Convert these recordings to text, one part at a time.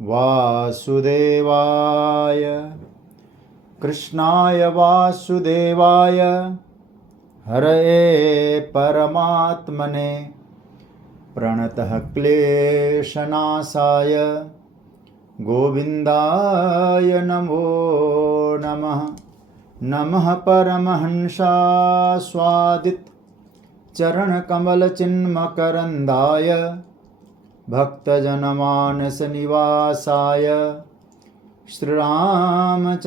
वासुदेवाय कृष्णाय वासुदेवाय हरये परमात्मने प्रणतः क्लेशनाशाय गोविन्दाय नमो नमः। नमः परमहंसास्वादित चरणकमलचिन्मकरन्दाय भक्तजनमानसनिवासाय श्रीरामचन्द्राय।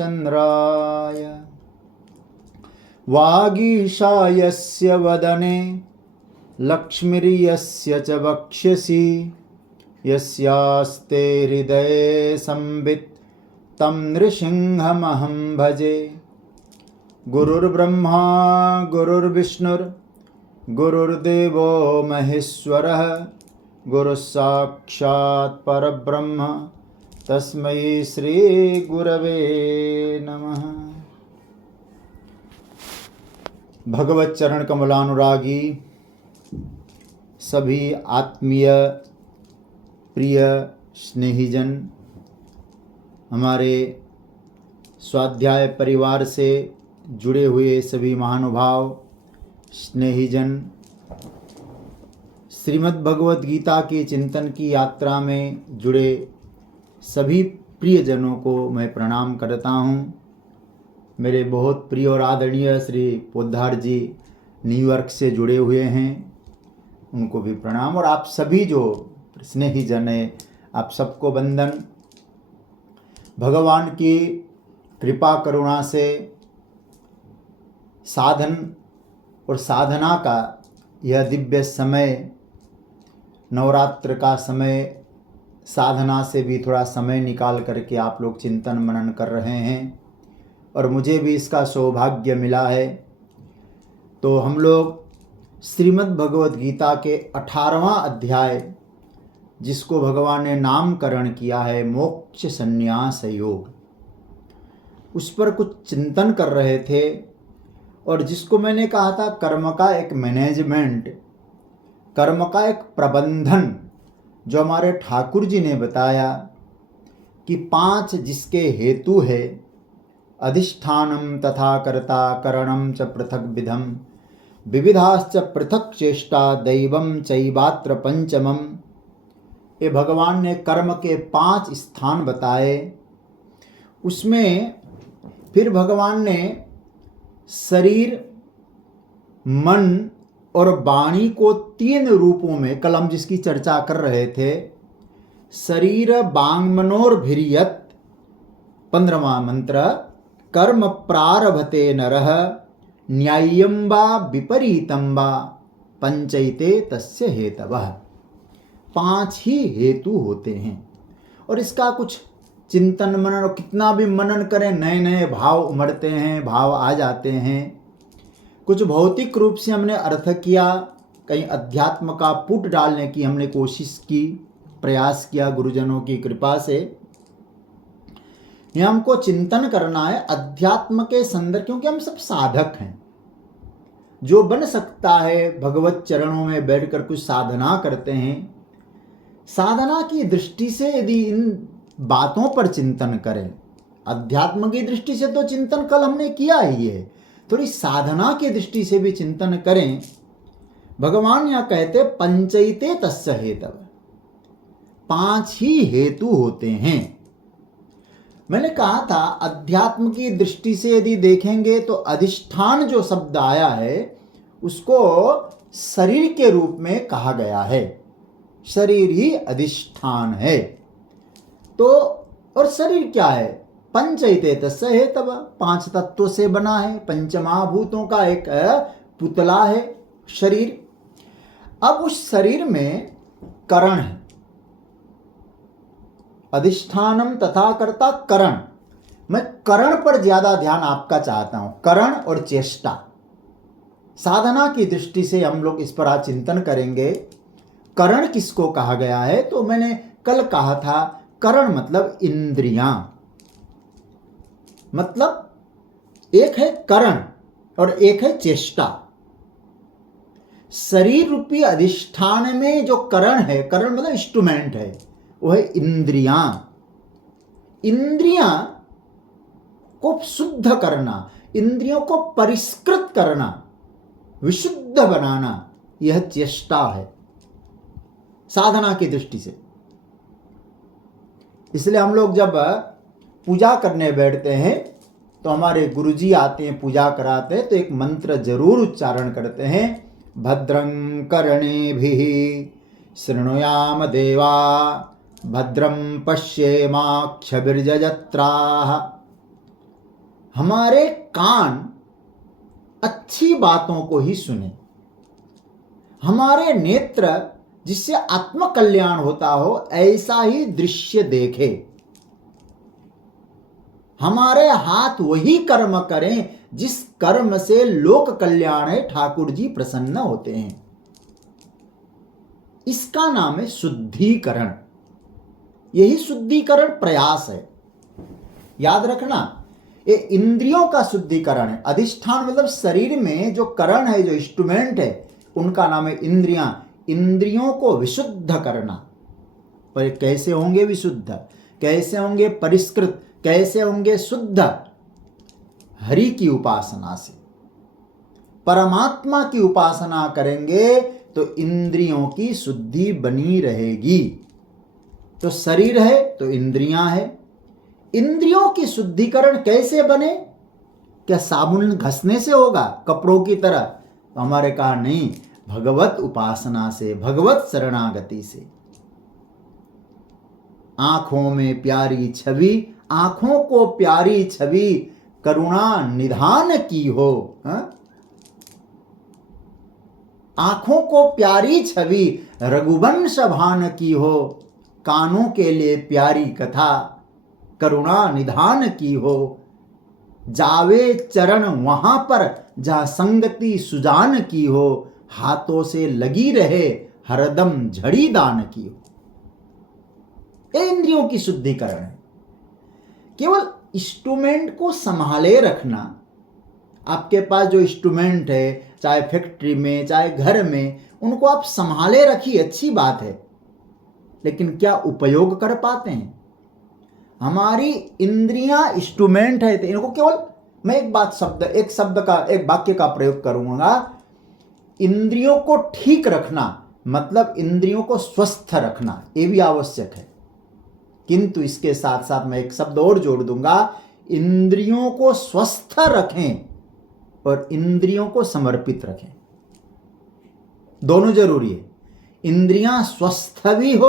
वागीशायस्य वदने लक्ष्मीर्यस्य च वक्ष्यसि यस्यास्ते हृदये संवित् तं नृसिंहमहं भजे। गुरुर्ब्रह्मा गुरुर्विष्णुर्गुरुर्देवो महेश्वरः गुरुस्साक्षात् परब्रह्म तस्मै श्रीगुरवे नमः। भगवत चरण कमलानुरागी सभी आत्मीय प्रिय स्नेहीजन, हमारे स्वाध्याय परिवार से जुड़े हुए सभी महानुभाव स्नेहीजन, श्रीमद् भगवत गीता के चिंतन की यात्रा में जुड़े सभी प्रियजनों को मैं प्रणाम करता हूँ। मेरे बहुत प्रिय और आदरणीय श्री पोद्दार जी न्यूयॉर्क से जुड़े हुए हैं, उनको भी प्रणाम। और आप सभी जो स्नेही जन हैं, आप सबको वंदन। भगवान की कृपा करुणा से साधन और साधना का यह दिव्य समय, नवरात्र का समय, साधना से भी थोड़ा समय निकाल करके आप लोग चिंतन मनन कर रहे हैं और मुझे भी इसका सौभाग्य मिला है। तो हम लोग श्रीमद् भगवत गीता के 18वां अध्याय, जिसको भगवान ने नामकरण किया है मोक्ष संन्यास योग, उस पर कुछ चिंतन कर रहे थे। और जिसको मैंने कहा था कर्म का एक मैनेजमेंट, कर्म का एक प्रबंधन, जो हमारे ठाकुर जी ने बताया कि 5 जिसके हेतु है, अधिष्ठानम तथा कर्ता करणम च पृथक विधम विविधाश्च पृथक चेष्टा दैवम चैवात्र पंचमम। ये भगवान ने कर्म के 5 स्थान बताए। उसमें फिर भगवान ने शरीर, मन और वाणी को 3 रूपों में, कल हम जिसकी चर्चा कर रहे थे, शरीर वांग मनोर्भिर्यत् 15वां मंत्र, कर्म प्रारभते नरः न्याय्यं वा विपरीतं वा पंचैते तस्य हेतवः। 5 ही हेतु होते हैं। और इसका कुछ चिंतन मनन, और कितना भी मनन करें नए नए भाव उमड़ते हैं, भाव आ जाते हैं। कुछ भौतिक रूप से हमने अर्थ किया, कहीं अध्यात्म का पुट डालने की हमने कोशिश की, प्रयास किया गुरुजनों की कृपा से। यह हमको चिंतन करना है अध्यात्म के संदर्भ, क्योंकि हम सब साधक हैं। जो बन सकता है भगवत चरणों में बैठकर कुछ साधना करते हैं, साधना की दृष्टि से यदि इन बातों पर चिंतन करें, अध्यात्म की दृष्टि से तो चिंतन कल हमने किया ही है, थोड़ी साधना की दृष्टि से भी चिंतन करें। भगवान यहाँ कहते पंचैते तस्य हेतव, 5 ही हेतु होते हैं। मैंने कहा था अध्यात्म की दृष्टि से यदि देखेंगे तो अधिष्ठान जो शब्द आया है उसको शरीर के रूप में कहा गया है, शरीर ही अधिष्ठान है। तो और शरीर क्या है? पंचैते तस्य हेतव, 5 तत्वों से बना है, पंचमहाभूतों का एक पुतला है शरीर। अब उस शरीर में करण है, अधिष्ठानम तथा कर्ता करण। मैं करण पर ज्यादा ध्यान आपका चाहता हूं, करण और चेष्टा। साधना की दृष्टि से हम लोग इस पर आज चिंतन करेंगे। करण किसको कहा गया है? तो मैंने कल कहा था करण मतलब इंद्रियां, मतलब एक है करण और एक है चेष्टा। शरीर रूपी अधिष्ठान में जो करण है, करण मतलब इंस्ट्रूमेंट है, वो है इंद्रियां। इंद्रियां को शुद्ध करना, इंद्रियों को परिष्कृत करना, विशुद्ध बनाना, यह चेष्टा है साधना की दृष्टि से। इसलिए हम लोग जब पूजा करने बैठते हैं तो हमारे गुरुजी आते हैं, पूजा कराते हैं, तो एक मंत्र जरूर उच्चारण करते हैं, भद्रं कर्णेभिः शृणुयाम देवा भद्रं पश्येमाक्षभिर्यजत्राः। हमारे कान अच्छी बातों को ही सुने, हमारे नेत्र जिससे आत्म कल्याण होता हो ऐसा ही दृश्य देखे, हमारे हाथ वही कर्म करें जिस कर्म से लोक कल्याण है, ठाकुर जी प्रसन्न होते हैं। इसका नाम है शुद्धिकरण। यही शुद्धिकरण प्रयास है। याद रखना, ये इंद्रियों का शुद्धिकरण है। अधिष्ठान मतलब शरीर में जो करण है, जो इंस्ट्रूमेंट है, उनका नाम है इंद्रियां। इंद्रियों को विशुद्ध करना। पर कैसे होंगे विशुद्ध, कैसे होंगे परिष्कृत, कैसे होंगे शुद्ध? हरि की उपासना से। परमात्मा की उपासना करेंगे तो इंद्रियों की शुद्धि बनी रहेगी। तो शरीर है तो इंद्रियां है। इंद्रियों की शुद्धिकरण कैसे बने? क्या साबुन घसने से होगा कपड़ों की तरह? तो हमारे कहा नहीं, भगवत उपासना से, भगवत शरणागति से। आंखों में प्यारी छवि, आंखों को प्यारी छवि करुणा निधान की हो। आंखों को प्यारी छवि रघुवंश भान की हो, कानों के लिए प्यारी कथा करुणा निधान की हो। जावे चरण वहां पर जहां संगति सुजान की हो, हाथों से लगी रहे हरदम झड़ी दान की हो। ये इंद्रियों की शुद्धिकरण है। केवल इंस्ट्रूमेंट को संभाले रखना। आपके पास जो इंस्ट्रूमेंट है, चाहे फैक्ट्री में चाहे घर में, उनको आप संभाले रखिए, अच्छी बात है, लेकिन क्या उपयोग कर पाते हैं? हमारी इंद्रियां इंस्ट्रूमेंट है, तो इनको केवल मैं एक वाक्य का प्रयोग करूंगा। इंद्रियों को ठीक रखना मतलब इंद्रियों को स्वस्थ रखना, ये भी आवश्यक है। किंतु इसके साथ साथ मैं एक शब्द और जोड़ दूंगा, इंद्रियों को स्वस्थ रखें और इंद्रियों को समर्पित रखें। दोनों जरूरी है। इंद्रियां स्वस्थ भी हो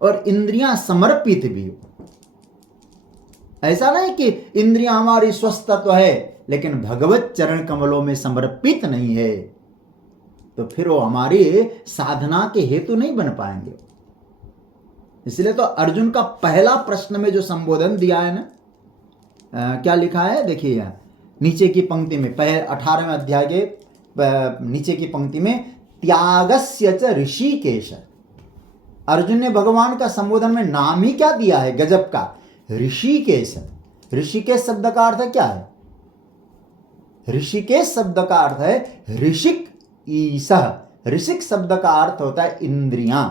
और इंद्रियां समर्पित भी हो। ऐसा नहीं कि इंद्रियां हमारी स्वस्थ तो है लेकिन भगवत चरण कमलों में समर्पित नहीं है, तो फिर वो हमारी साधना के हेतु नहीं बन पाएंगे। इसलिए तो अर्जुन का पहला प्रश्न में जो संबोधन दिया है ना, क्या लिखा है देखिए यहां नीचे की पंक्ति में, 18वें अध्याय के नीचे की पंक्ति में, त्यागस्य च ऋषिकेश। अर्जुन ने भगवान का संबोधन में नाम ही क्या दिया है गजब का, ऋषिकेश। ऋषिकेश शब्द का अर्थ क्या है? ऋषिकेश शब्द का अर्थ है ऋषिक ईश। ऋषिक शब्द का अर्थ होता है इंद्रियां।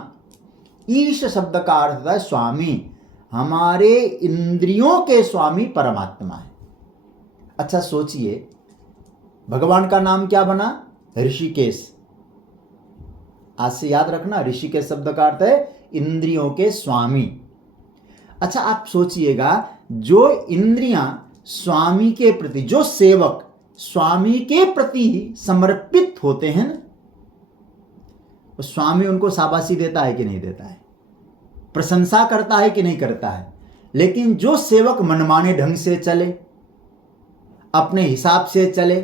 ईश शब्द का अर्थ होता है स्वामी। हमारे इंद्रियों के स्वामी परमात्मा है। अच्छा सोचिए, भगवान का नाम क्या बना? ऋषिकेश। आज से याद रखना, ऋषिकेश शब्द का अर्थ है इंद्रियों के स्वामी। अच्छा आप सोचिएगा, जो इंद्रियां स्वामी के प्रति, जो सेवक स्वामी के प्रति समर्पित होते हैं ना, तो स्वामी उनको शाबाशी देता है कि नहीं देता है? प्रशंसा करता है कि नहीं करता है? लेकिन जो सेवक मनमाने ढंग से चले, अपने हिसाब से चले,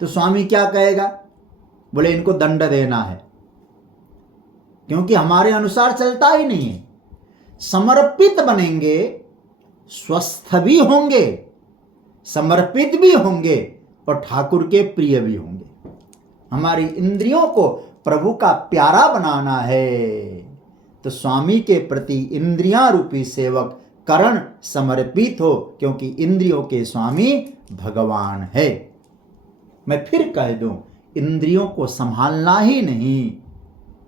तो स्वामी क्या कहेगा? बोले इनको दंड देना है, क्योंकि हमारे अनुसार चलता ही नहीं है। समर्पित बनेंगे, स्वस्थ भी होंगे, समर्पित भी होंगे और ठाकुर के प्रिय भी होंगे। हमारी इंद्रियों को प्रभु का प्यारा बनाना है तो स्वामी के प्रति इंद्रियां रूपी सेवक करण समर्पित हो, क्योंकि इंद्रियों के स्वामी भगवान है। मैं फिर कह दूं, इंद्रियों को संभालना ही नहीं,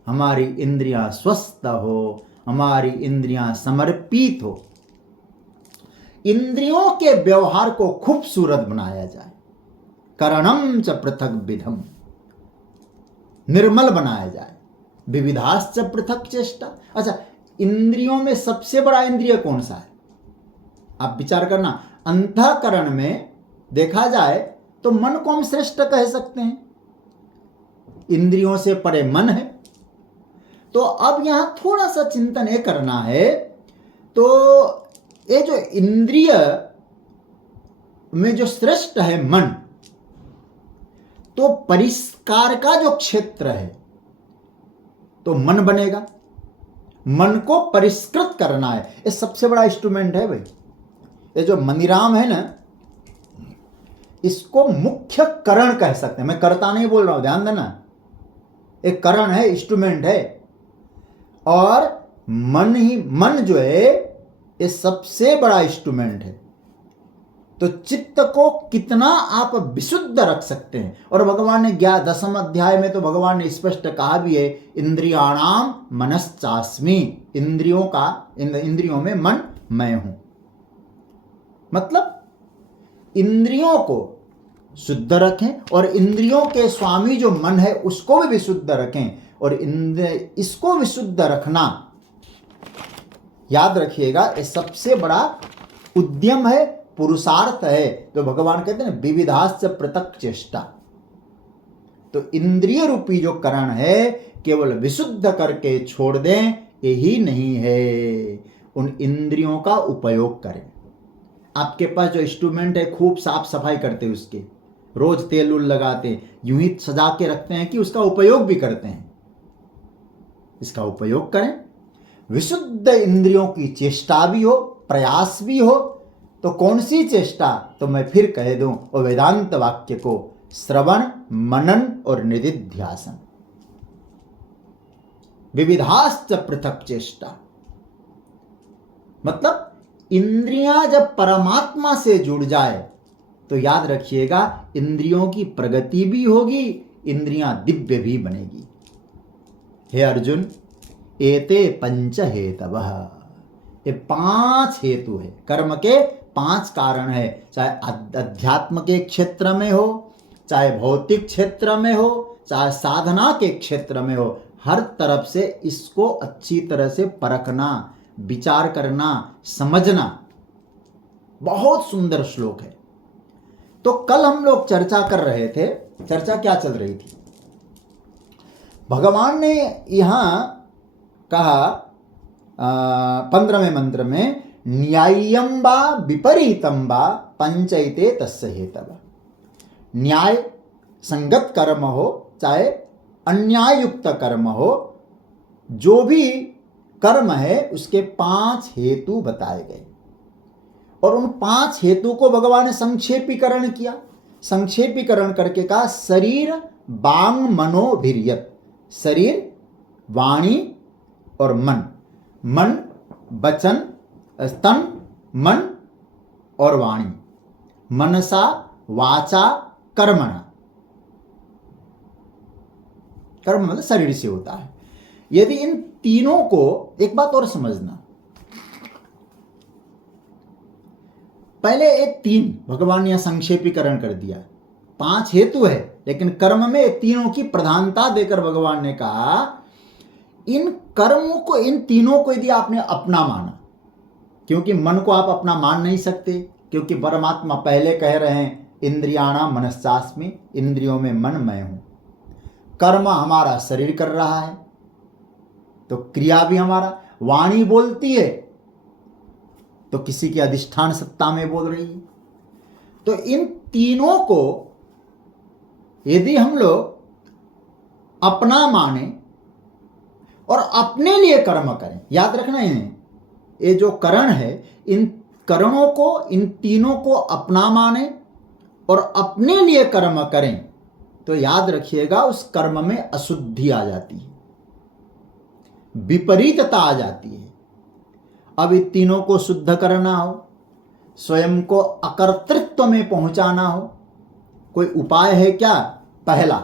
हमारी इंद्रियां स्वस्थ हो, हमारी इंद्रियां समर्पित हो। इंद्रियों के व्यवहार को खूबसूरत बनाया जाए। करणम च पृथक विधम, निर्मल बनाया जाए। विविधाश्च पृथक चेष्टा। अच्छा, इंद्रियों में सबसे बड़ा इंद्रिय कौन सा है? आप विचार करना। अंतःकरण में देखा जाए तो मन को हम श्रेष्ठ कह सकते हैं, इंद्रियों से परे मन है। तो अब यहां थोड़ा सा चिंतन ये करना है, तो ये जो इंद्रिय में जो श्रेष्ठ है मन, तो परिष्कार का जो क्षेत्र है तो मन बनेगा। मन को परिष्कृत करना है, ये सबसे बड़ा इंस्ट्रूमेंट है भाई। ये जो मनीराम है ना, इसको मुख्य करण कह सकते हैं। मैं करता नहीं बोल रहा हूं, ध्यान देना। एक करण है, इंस्ट्रूमेंट है। और मन जो है ये सबसे बड़ा इंस्ट्रूमेंट है। तो चित्त को कितना आप विशुद्ध रख सकते हैं। और भगवान ने 10वें अध्याय में तो भगवान ने स्पष्ट कहा भी है, इंद्रियाणाम मनश्चास्मि, इंद्रियों में मन मैं हूं। मतलब इंद्रियों को शुद्ध रखें और इंद्रियों के स्वामी जो मन है उसको भी विशुद्ध रखें। और इसको विशुद्ध रखना, याद रखिएगा, ये सबसे बड़ा उद्यम है, पुरुषार्थ है। तो भगवान कहते हैं विविधाश्च पृथक चेष्टा। तो इंद्रिय रूपी जो करण है केवल विशुद्ध करके छोड़ दें, यही नहीं है। उन इंद्रियों का उपयोग करें। आपके पास जो इंस्ट्रूमेंट है, खूब साफ सफाई करते हैं, उसके रोज तेल उल लगाते हैं, यूं ही सजा के रखते हैं कि उसका उपयोग भी करते हैं। इसका उपयोग करें। विशुद्ध इंद्रियों की चेष्टा भी हो, प्रयास भी हो। तो कौन सी चेष्टा? तो मैं फिर कह दूं और वेदांत वाक्य को, श्रवण, मनन और निधिध्यासन। विविधाश्च पृथक चेष्टा। मतलब इंद्रियां जब परमात्मा से जुड़ जाए तो याद रखिएगा, इंद्रियों की प्रगति भी होगी, इंद्रियां दिव्य भी बनेगी। हे अर्जुन, एते पंच हेतवः, ये 5 हेतु है। कर्म के 5 कारण है। चाहे अध्यात्म के क्षेत्र में हो, चाहे भौतिक क्षेत्र में हो, चाहे साधना के क्षेत्र में हो, हर तरफ से इसको अच्छी तरह से परखना, विचार करना, समझना। बहुत सुंदर श्लोक है। तो कल हम लोग चर्चा कर रहे थे, चर्चा क्या चल रही थी? भगवान ने यहां कहा 15वें मंत्र में, न्याय्यम वा विपरीतम वा पंचैते तस्य हेतव। न्याय संगत कर्म हो चाहे अन्याय युक्त कर्म हो, जो भी कर्म है उसके 5 हेतु बताए गए। और उन 5 हेतु को भगवान ने संक्षेपीकरण किया। संक्षेपीकरण करके कहा, शरीर वांग मनोभिर्यत। शरीर, वाणी और मन। मन, वचन, तन, मन और वाणी। मनसा वाचा कर्मणा। कर्म मतलब शरीर से होता है। यदि इन तीनों को, एक बात और समझना, पहले ये 3 भगवान ने यहां संक्षेपीकरण कर दिया। 5 हेतु है, लेकिन कर्म में तीनों की प्रधानता देकर भगवान ने कहा, इन कर्मों को, इन तीनों को यदि आपने अपना माना, क्योंकि मन को आप अपना मान नहीं सकते, क्योंकि परमात्मा पहले कह रहे हैं, इंद्रियाणाम मनश्चास्मि, इंद्रियों में मन मैं हूं। कर्म हमारा शरीर कर रहा है, तो क्रिया भी हमारा, वाणी बोलती है तो किसी की अधिष्ठान सत्ता में बोल रही है। तो इन तीनों को यदि हम लोग अपना माने और अपने लिए कर्म करें, याद रखना है, ये जो करण है, इन करणों को, इन तीनों को अपना माने और अपने लिए कर्म करें, तो याद रखिएगा उस कर्म में अशुद्धि आ जाती है, विपरीतता आ जाती है। अब इन तीनों को शुद्ध करना हो, स्वयं को अकर्तृत्व में पहुंचाना हो, कोई उपाय है क्या? पहला,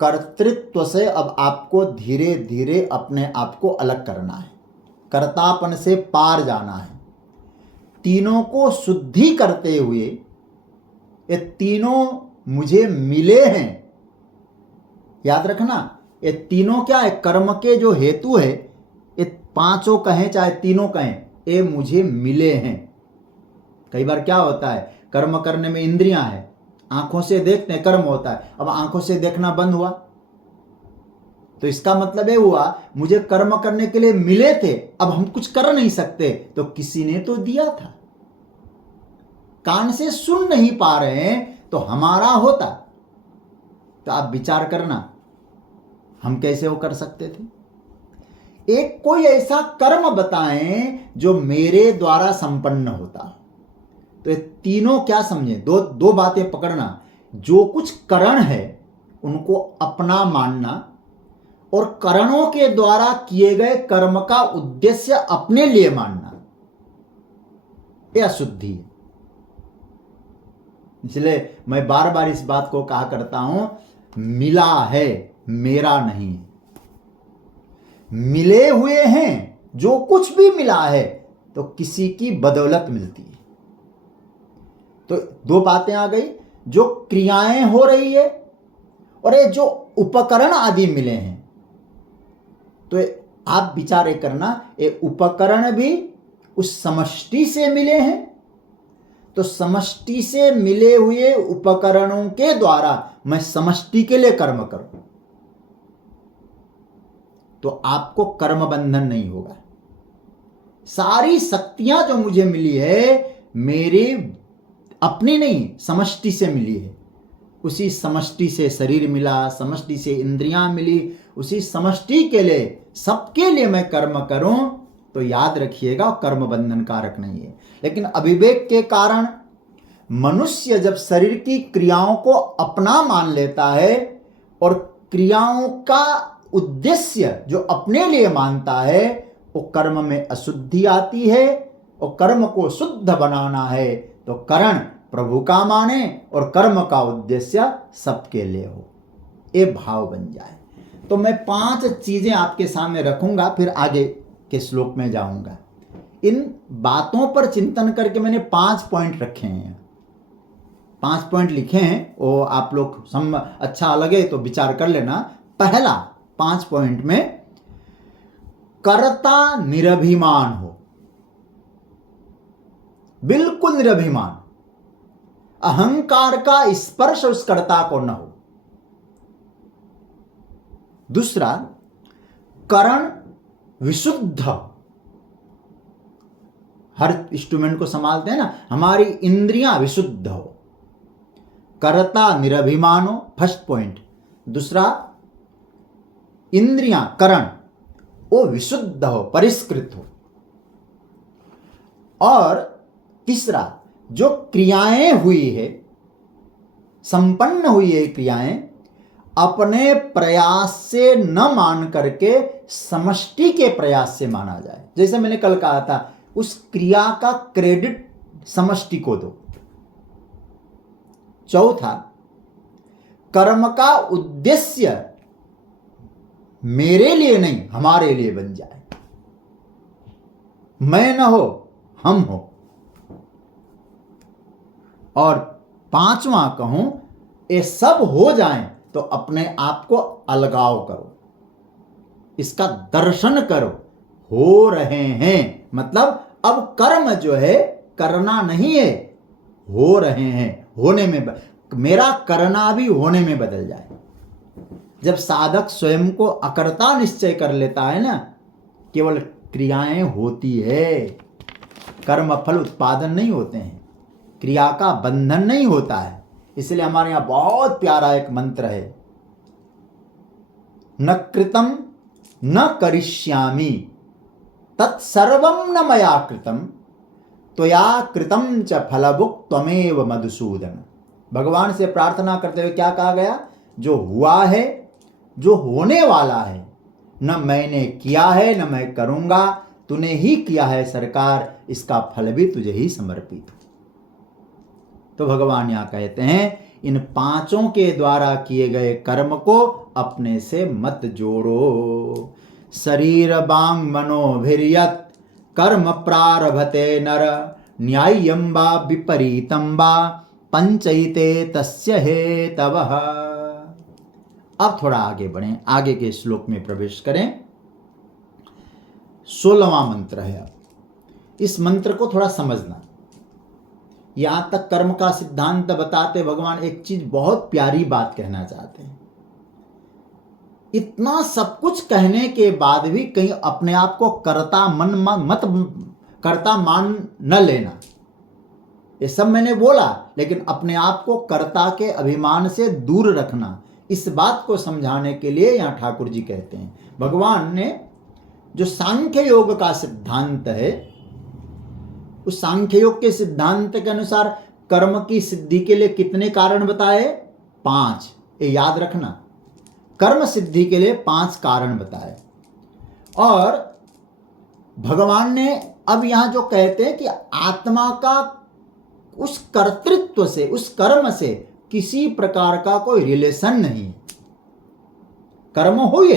कर्तृत्व से अब आपको धीरे धीरे अपने आप को अलग करना है, कर्तापन से पार जाना है। तीनों को शुद्धि करते हुए ये तीनों मुझे मिले हैं। याद रखना, ये तीनों क्या है? कर्म के जो हेतु है, ये पांचों कहें चाहे तीनों कहें, ये मुझे मिले हैं। कई बार क्या होता है, कर्म करने में इंद्रियां हैं, आंखों से देखते हैं, कर्म होता है। अब आंखों से देखना बंद हुआ तो इसका मतलब ये हुआ मुझे कर्म करने के लिए मिले थे, अब हम कुछ कर नहीं सकते, तो किसी ने तो दिया था। कान से सुन नहीं पा रहे हैं तो हमारा होता, तो आप विचार करना हम कैसे वो कर सकते थे। एक कोई ऐसा कर्म बताएं जो मेरे द्वारा संपन्न होता। तो ये तीनों क्या समझे, दो बातें पकड़ना। जो कुछ करण है उनको अपना मानना, और करणों के द्वारा किए गए कर्म का उद्देश्य अपने लिए मानना, यह अशुद्धि है। इसलिए मैं बार बार इस बात को कहा करता हूं, मिला है, मेरा नहीं है। मिले हुए हैं, जो कुछ भी मिला है तो किसी की बदौलत मिलती है। तो दो बातें आ गई, जो क्रियाएं हो रही है और ये जो उपकरण आदि मिले हैं। तो आप विचार करना, ये उपकरण भी उस समष्टि से मिले हैं, तो समष्टि से मिले हुए उपकरणों के द्वारा मैं समष्टि के लिए कर्म करूं तो आपको कर्म बंधन नहीं होगा। सारी शक्तियां जो मुझे मिली है मेरी अपनी नहीं, समष्टि से मिली है। उसी समष्टि से शरीर मिला, समष्टि से इंद्रियां मिली, उसी समष्टि के लिए, सबके लिए मैं कर्म करूं तो याद रखिएगा कर्म बंधन कारक नहीं है। लेकिन अविवेक के कारण मनुष्य जब शरीर की क्रियाओं को अपना मान लेता है और क्रियाओं का उद्देश्य जो अपने लिए मानता है, वो कर्म में अशुद्धि आती है। और कर्म को शुद्ध बनाना है तो करण प्रभु का माने और कर्म का उद्देश्य सबके लिए हो, ये भाव बन जाए। तो मैं 5 चीजें आपके सामने रखूंगा, फिर आगे के श्लोक में जाऊंगा। इन बातों पर चिंतन करके मैंने 5 पॉइंट रखे हैं, 5 पॉइंट लिखे हैं। वो आप लोग अच्छा लगे तो विचार कर लेना। पहला 5 पॉइंट में, कर्ता निरभिमान हो, बिल्कुल निरभिमान, अहंकार का स्पर्श उस कर्ता को न हो। दूसरा, करण विशुद्ध, हर इंस्ट्रूमेंट को संभालते हैं ना, हमारी इंद्रियां विशुद्ध हो। कर्ता निरभिमान हो, फर्स्ट पॉइंट। दूसरा, इंद्रियां करण वो विशुद्ध हो, परिष्कृत हो। और तीसरा, जो क्रियाएं हुई है, संपन्न हुई है क्रियाएं, अपने प्रयास से न मान करके समष्टि के प्रयास से माना जाए। जैसे मैंने कल कहा था, उस क्रिया का क्रेडिट समष्टि को दो। चौथा, कर्म का उद्देश्य मेरे लिए नहीं हमारे लिए बन जाए, मैं न हो हम हो। और पांचवा कहूं, ये सब हो जाएं तो अपने आप को अलगाव करो, इसका दर्शन करो, हो रहे हैं। मतलब अब कर्म जो है करना नहीं है, हो रहे हैं, होने में मेरा करना भी होने में बदल जाए। जब साधक स्वयं को अकर्ता निश्चय कर लेता है ना, केवल क्रियाएं होती है, कर्म फल उत्पादन नहीं होते हैं, क्रिया का बंधन नहीं होता है। इसलिए हमारे यहां बहुत प्यारा एक मंत्र है, न कृतम न करिष्यामि तत्सर्वं न मया कृतम त्वया कृतम च फलभुक् त्वमेव मधुसूदन। भगवान से प्रार्थना करते हुए क्या कहा गया, जो हुआ है, जो होने वाला है, न मैंने किया है न मैं करूंगा, तूने ही किया है सरकार, इसका फल भी तुझे ही समर्पित हो। तो भगवान यहां कहते हैं, इन पांचों के द्वारा किए गए कर्म को अपने से मत जोड़ो। शरीर बांग मनोभिर्यत् कर्म प्रारभते नर न्याय्यं वा विपरीतं वा पंचैते तस्य हेतवः। अब थोड़ा आगे बढ़ें, आगे के श्लोक में प्रवेश करें। 16वां मंत्र है। अब इस मंत्र को थोड़ा समझना। यहां तक कर्म का सिद्धांत बताते भगवान एक चीज बहुत प्यारी बात कहना चाहते हैं। इतना सब कुछ कहने के बाद भी कहीं अपने आप को कर्ता कर्ता मान न लेना। ये सब मैंने बोला, लेकिन अपने आप को कर्ता के अभिमान से दूर रखना, इस बात को समझाने के लिए यहां ठाकुर जी कहते हैं। भगवान ने जो सांख्य योग का सिद्धांत है, उस सांख्य योग के सिद्धांत के अनुसार कर्म की सिद्धि के लिए कितने कारण बताए? 5। ये याद रखना, कर्म सिद्धि के लिए 5 कारण बताए। और भगवान ने अब यहां जो कहते हैं कि आत्मा का उस कर्तृत्व से, उस कर्म से किसी प्रकार का कोई रिलेशन नहीं। कर्म हुए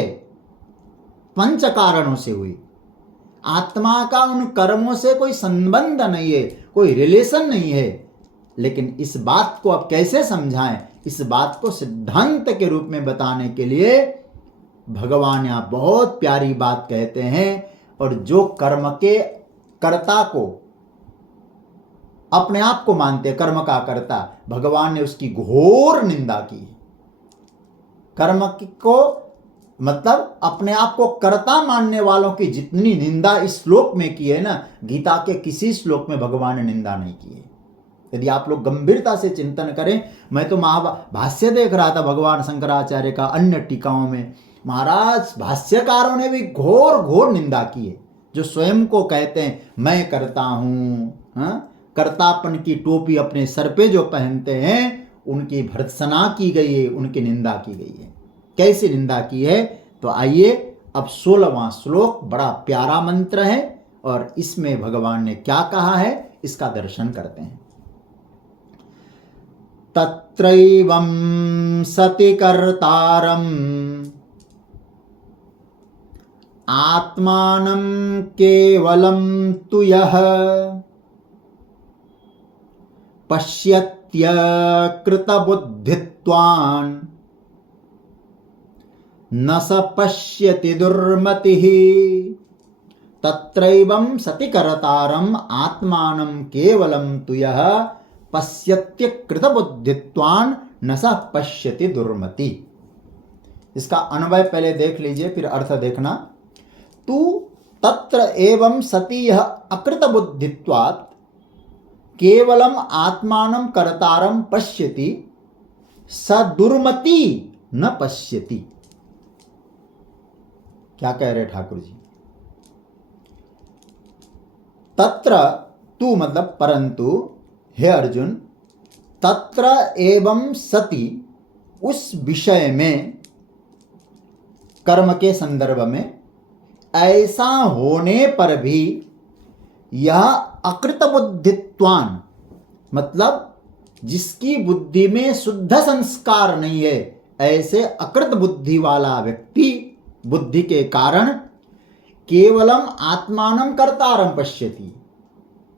5 कारणों से हुई, आत्मा का उन कर्मों से कोई संबंध नहीं है, कोई रिलेशन नहीं है। लेकिन इस बात को अब कैसे समझाएं? इस बात को सिद्धांत के रूप में बताने के लिए भगवान यहां बहुत प्यारी बात कहते हैं। और जो कर्म के कर्ता को अपने आप को मानते, कर्म का कर्ता, भगवान ने उसकी घोर निंदा की। कर्म को मतलब अपने आप को कर्ता मानने वालों की जितनी निंदा इस श्लोक में की है ना, गीता के किसी श्लोक में भगवान ने निंदा नहीं की है। यदि आप लोग गंभीरता से चिंतन करें, मैं तो भाष्य देख रहा था भगवान शंकराचार्य का अन्य टीकाओं में, महाराज भाष्यकारों ने भी घोर घोर निंदा की है। जो स्वयं को कहते हैं मैं करता हूं, कर्तापन की टोपी अपने सर पे जो पहनते हैं, उनकी भर्त्सना की गई है, उनकी निंदा की गई है। कैसी निंदा की है? तो आइए अब 16वां श्लोक बड़ा प्यारा मंत्र है और इसमें भगवान ने क्या कहा है इसका दर्शन करते हैं। तत्रैवं सति कर्तारम् आत्मानं केवलं तु यः पश्यत्य कृतबुद्धित्वान् न स पश्यति दुर्मतिः। तत्रैवं सति कर्तारम् आत्मानं केवलं तु यः पश्यत्य कृतबुद्धित्वान् न स पश्यति दुर्मति। इसका अन्वय पहले देख लीजिए, फिर अर्थ देखना। तू तत्र एवं सति यह अकृत बुद्धित्वात् केवलम आत्मानं कर्तारं पश्यति स दुर्मति न पश्यति। क्या कह रहे ठाकुर जी? तत्र तू मतलब परंतु, हे अर्जुन, तत्र एवं सति उस विषय में, कर्म के संदर्भ में, ऐसा होने पर भी यह अकृत बुद्धित्वान मतलब जिसकी बुद्धि में शुद्ध संस्कार नहीं है, ऐसे अकृत बुद्धि वाला व्यक्ति बुद्धि के कारण केवलम आत्मानं कर्तारं पश्यति,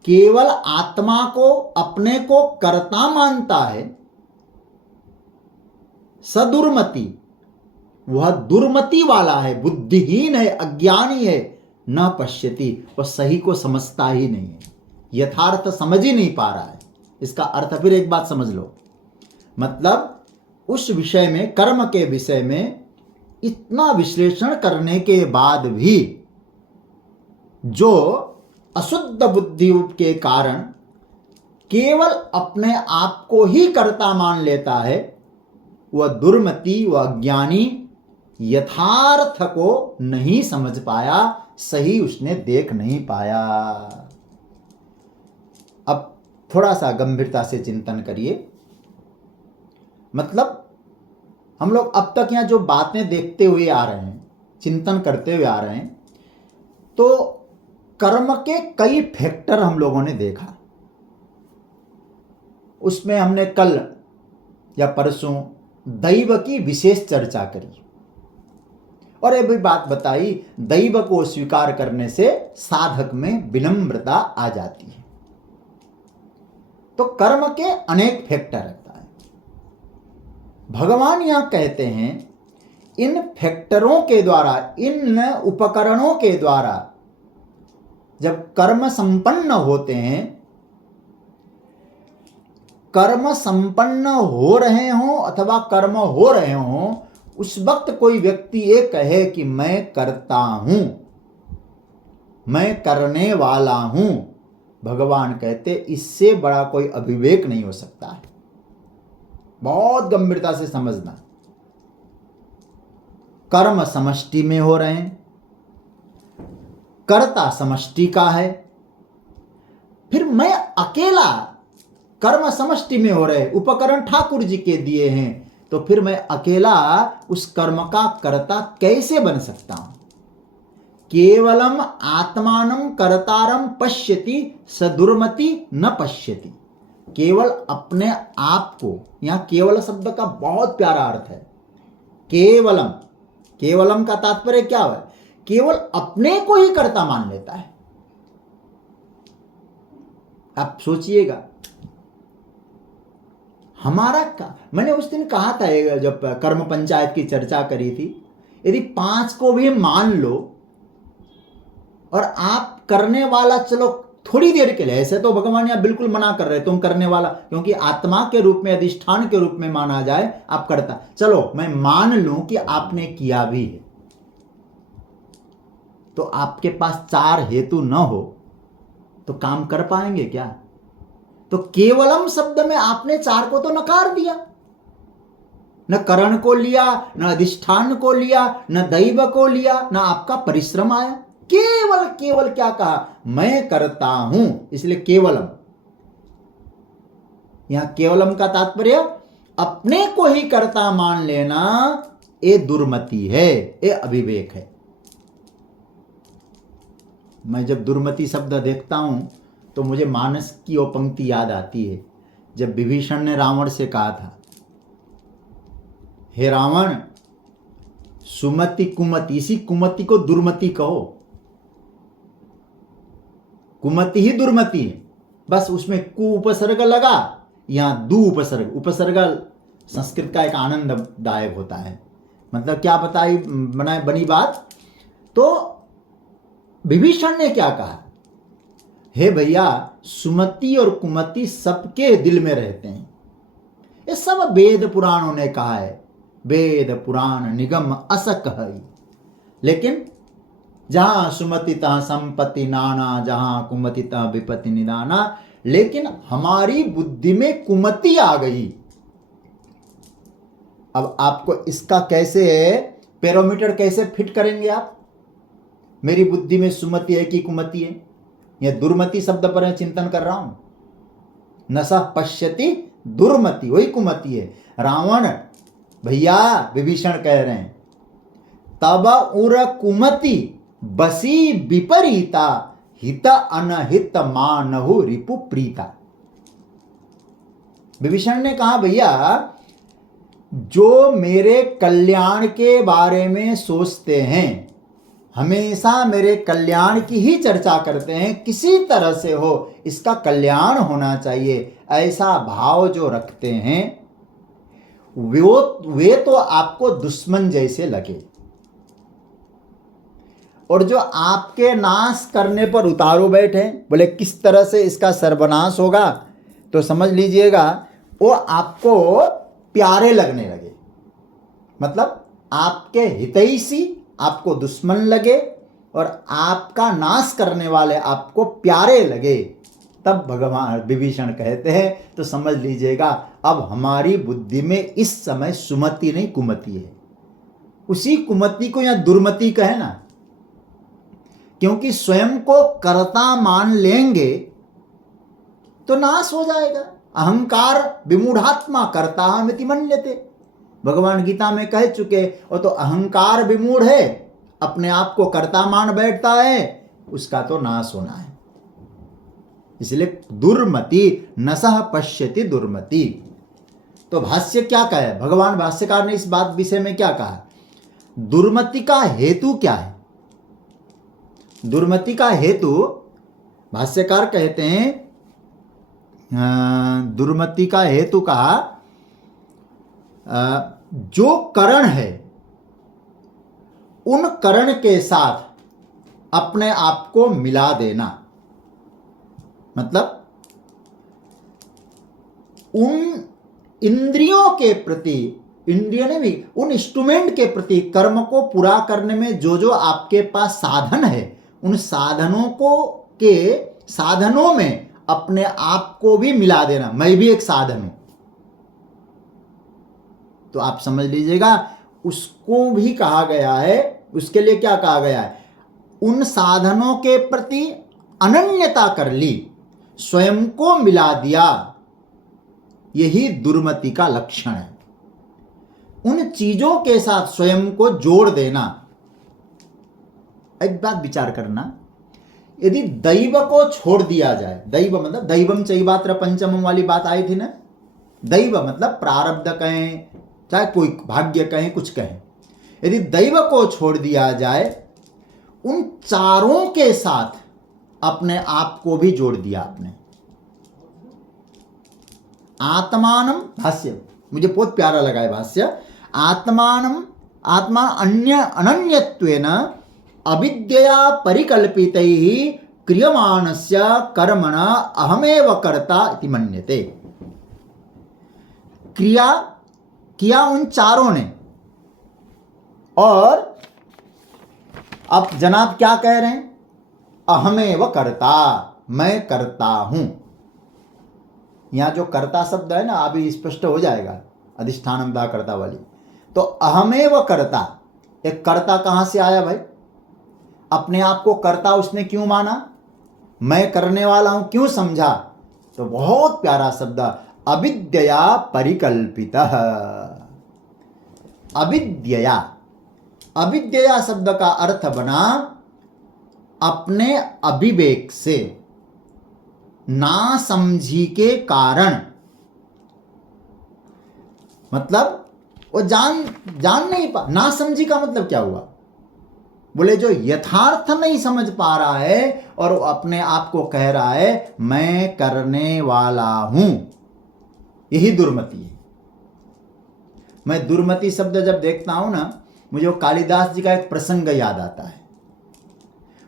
केवल आत्मा को, अपने को कर्ता मानता है। सदुर्मति, वह दुर्मति वाला है, बुद्धिहीन है, अज्ञानी है। न पश्यति, वह सही को समझता ही नहीं है, यथार्थ समझ ही नहीं पा रहा है। इसका अर्थ फिर एक बात समझ लो, मतलब उस विषय में, कर्म के विषय में इतना विश्लेषण करने के बाद भी जो अशुद्ध बुद्धि के कारण केवल अपने आप को ही कर्ता मान लेता है, वह दुर्मति, वह अज्ञानी, यथार्थ को नहीं समझ पाया, सही उसने देख नहीं पाया। अब थोड़ा सा गंभीरता से चिंतन करिए। मतलब हम लोग अब तक यहाँ जो बातें देखते हुए आ रहे हैं, चिंतन करते हुए आ रहे हैं, तो कर्म के कई फैक्टर हम लोगों ने देखा। उसमें हमने कल या परसों दैव की विशेष चर्चा करी और ये भी बात बताई, दैव को स्वीकार करने से साधक में विनम्रता आ जाती है। तो कर्म के अनेक फैक्टर रहता है। भगवान यहां कहते हैं इन फैक्टरों के द्वारा, इन उपकरणों के द्वारा जब कर्म संपन्न होते हैं, कर्म संपन्न हो रहे हों अथवा कर्म हो रहे हों, उस वक्त कोई व्यक्ति ये कहे कि मैं करता हूं, मैं करने वाला हूं, भगवान कहते इससे बड़ा कोई अविवेक नहीं हो सकता है। बहुत गंभीरता से समझना। कर्म समष्टि में हो रहे हैं, कर्ता समष्टि का है, फिर मैं अकेला, कर्म समष्टि में हो रहे, उपकरण ठाकुर जी के दिए हैं, तो फिर मैं अकेला उस कर्म का कर्ता कैसे बन सकता हूं? केवलम आत्मानं कर्तारम पश्यति सदुर्मति न पश्यति। केवल अपने आप को, यहां केवल शब्द का बहुत प्यारा अर्थ है। केवलम, केवलम का तात्पर्य क्या है? केवल अपने को ही कर्ता मान लेता है। आप सोचिएगा, हमारा का, मैंने उस दिन कहा था जब कर्म पंचायत की चर्चा करी थी, यदि 5 को भी मान लो और आप करने वाला, चलो थोड़ी देर के लिए, ऐसे तो भगवान यहां बिल्कुल मना कर रहे तुम करने वाला, क्योंकि आत्मा के रूप में, अधिष्ठान के रूप में माना जाए, आप करता, चलो मैं मान लूं कि आपने किया भी है, तो आपके पास 4 हेतु न हो तो काम कर पाएंगे क्या? तो केवलम शब्द में आपने 4 को तो नकार दिया, न करण को लिया, न अधिष्ठान को लिया, न दैव को लिया, न आपका परिश्रम आया। केवल, केवल क्या कहा? मैं करता हूं, इसलिए केवलम। यहां केवलम का तात्पर्य अपने को ही कर्ता मान लेना, ये दुर्मति है, ये अविवेक है। मैं जब दुर्मति शब्द देखता हूं तो मुझे मानस की वो पंक्ति याद आती है, जब विभीषण ने रावण से कहा था, हे रावण, सुमति कुमति, इसी कुमति को दुर्मति कहो, कुमति ही दुर्मति है, बस उसमें कु उपसर्ग लगा, यहां दु उपसर्ग। उपसर्ग संस्कृत का एक आनंददायक होता है। मतलब क्या बताई बनी बात? तो विभीषण ने क्या कहा, हे भैया, सुमति और कुमति सबके दिल में रहते हैं, ये सब वेद पुराणों ने कहा है, वेद पुराण निगम असक है। लेकिन जहां सुमति तहां संपत्ति नाना, जहां कुमति तहां विपत्ति निदाना। लेकिन हमारी बुद्धि में कुमति आ गई। अब आपको इसका कैसे पैरामीटर कैसे फिट करेंगे आप? मेरी बुद्धि में सुमति है कि कुमति है? यह दुर्मति शब्द पर मैं चिंतन कर रहा हूं। नसः पश्यति दुर्मति, वही कुमति है। रावण भैया, विभीषण कह रहे हैं, तब उर कुमति बसी विपरीता, हित अनहित मानहु रिपु प्रीता। विभीषण ने कहा, भैया जो मेरे कल्याण के बारे में सोचते हैं, हमेशा मेरे कल्याण की ही चर्चा करते हैं, किसी तरह से हो इसका कल्याण होना चाहिए, ऐसा भाव जो रखते हैं, वे तो आपको दुश्मन जैसे लगे, और जो आपके नाश करने पर उतारू बैठे, बोले किस तरह से इसका सर्वनाश होगा, तो समझ लीजिएगा वो आपको प्यारे लगने लगे। मतलब आपके हितैषी आपको दुश्मन लगे और आपका नाश करने वाले आपको प्यारे लगे, तब भगवान विभीषण कहते हैं, तो समझ लीजिएगा अब हमारी बुद्धि में इस समय सुमति नहीं कुमति है। उसी कुमति को यहां दुर्मति कहे ना, क्योंकि स्वयं को कर्ता मान लेंगे तो नाश हो जाएगा। अहंकार विमूढ़ात्मा कर्ताहमिति मन्यते, भगवान गीता में कह चुके। और तो अहंकार विमूढ़ है, अपने आप को कर्ता मान बैठता है, उसका तो नाश होना है। इसलिए दुर्मति, नसः पश्यति दुर्मति। तो भाष्य क्या कहे, भगवान भाष्यकार ने इस बात विषय में क्या कहा? दुर्मति का हेतु क्या है? दुर्मति का हेतु भाष्यकार कहते हैं दुर्मति का हेतु कहा, जो करण है उन करण के साथ अपने आप को मिला देना, मतलब उन इंद्रियों के प्रति, इंद्रियों ने भी उन इंस्ट्रूमेंट के प्रति कर्म को पूरा करने में जो जो आपके पास साधन है, उन साधनों को के साधनों में अपने आप को भी मिला देना। मैं भी एक साधन हूं, तो आप समझ लीजिएगा उसको भी कहा गया है। उसके लिए क्या कहा गया है? उन साधनों के प्रति अनन्यता कर ली, स्वयं को मिला दिया, यही दुर्मति का लक्षण है। उन चीजों के साथ स्वयं को जोड़ देना। एक बात विचार करना, यदि दैव को छोड़ दिया जाए, दैव मतलब दैवम चैवात्र पंचमम वाली बात आई थी ना। दैव मतलब प्रारब्ध कहें, चाहे कोई भाग्य कहें, कुछ कहें, यदि दैव को छोड़ दिया जाए, उन चारों के साथ अपने आप को भी जोड़ दिया आपने। आत्मानम, भाष्य मुझे बहुत प्यारा लगा है भाष्य, आत्मानम आत्मा अन्य अनन्यत्वेन अविद्यया परिकल्पितैः क्रियमाणस्य कर्मण अहमेव कर्ता इति मन्यते। क्रिया किया उन चारों ने, और अब जनाब क्या कह रहे हैं? अहमेव कर्ता, मैं करता हूं। यहां जो कर्ता शब्द है ना, अभी स्पष्ट हो जाएगा, अधिष्ठानम दा कर्ता वाली। तो अहमेव कर्ता, एक कर्ता कहां से आया भाई? अपने आप को कर्ता उसने क्यों माना? मैं करने वाला हूं क्यों समझा? तो बहुत प्यारा शब्द, अविद्यया परिकल्पितः। अविद्यया, अविद्यया शब्द का अर्थ बना अपने अविवेक से, ना समझी के कारण। मतलब वो जान नहीं पा, ना समझी का मतलब क्या हुआ? बोले जो यथार्थ नहीं समझ पा रहा है और वो अपने आप को कह रहा है मैं करने वाला हूं, यही दुर्मति है। मैं दुर्मति शब्द जब देखता हूं ना, मुझे वो कालिदास जी का एक प्रसंग याद आता है।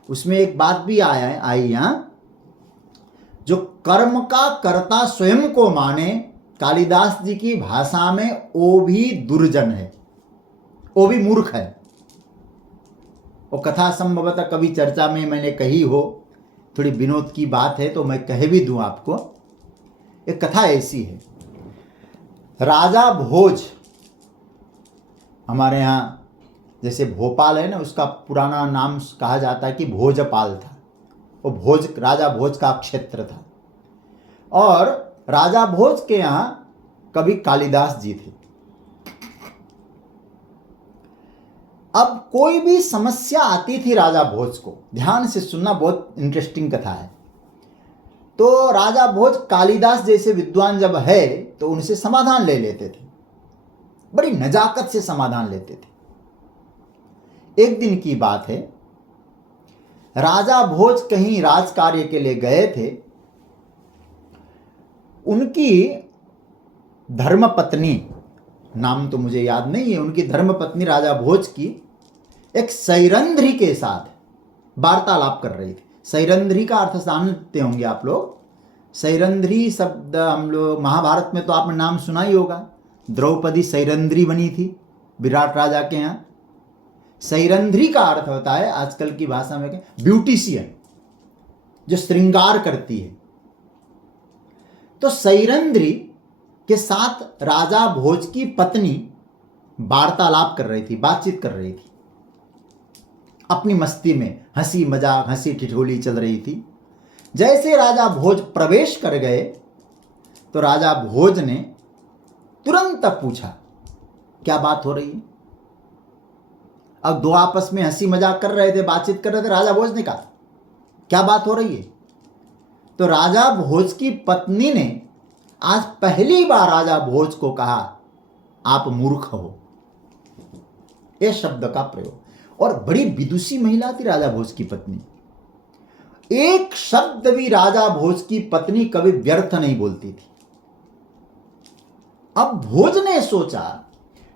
उसमें एक बात भी आई यहां, जो कर्म का कर्ता स्वयं को माने, कालिदास जी की भाषा में वो भी दुर्जन है, वो भी मूर्ख है। वो कथा संभवतः कभी चर्चा में मैंने कही हो, थोड़ी विनोद की बात है तो मैं कह भी दूं आपको। एक कथा ऐसी है, राजा भोज, हमारे यहाँ जैसे भोपाल है ना, उसका पुराना नाम कहा जाता है कि भोजपाल था। वो भोज, राजा भोज का क्षेत्र था, और राजा भोज के यहाँ कभी कालिदास जी थे। अब कोई भी समस्या आती थी राजा भोज को, ध्यान से सुनना, बहुत इंटरेस्टिंग कथा है। तो राजा भोज कालिदास जैसे विद्वान जब है तो उनसे समाधान ले लेते थे, बड़ी नजाकत से समाधान लेते थे। एक दिन की बात है, राजा भोज कहीं राज कार्य के लिए गए थे। उनकी धर्मपत्नी, नाम तो मुझे याद नहीं है, उनकी धर्मपत्नी राजा भोज की एक सैरंध्री के साथ वार्तालाप कर रही थी। सैरंध्री का अर्थ जानते होंगे आप लोग। सैरंध्री शब्द हम लोग महाभारत में तो आपने नाम सुना ही होगा। द्रौपदी सैरंध्री बनी थी विराट राजा के यहाँ। सैरंध्री का अर्थ होता है आजकल की भाषा में ब्यूटिशियन, जो श्रृंगार करती है। तो सैरंध्री के साथ राजा भोज की पत्नी वार्तालाप कर रही थी, बातचीत कर रही थी, अपनी मस्ती में हंसी मजाक, हंसी ठिठोली चल रही थी। जैसे राजा भोज प्रवेश कर गए तो राजा भोज ने तुरंत पूछा क्या बात हो रही है। अब दो आपस में हंसी मजाक कर रहे थे, बातचीत कर रहे थे। राजा भोज ने कहा क्या बात हो रही है? तो राजा भोज की पत्नी ने आज पहली बार राजा भोज को कहा आप मूर्ख हो, यह शब्द का प्रयोग। और बड़ी विदुषी महिला थी राजा भोज की पत्नी। एक शब्द भी राजा भोज की पत्नी कभी व्यर्थ नहीं बोलती थी। अब भोज ने सोचा,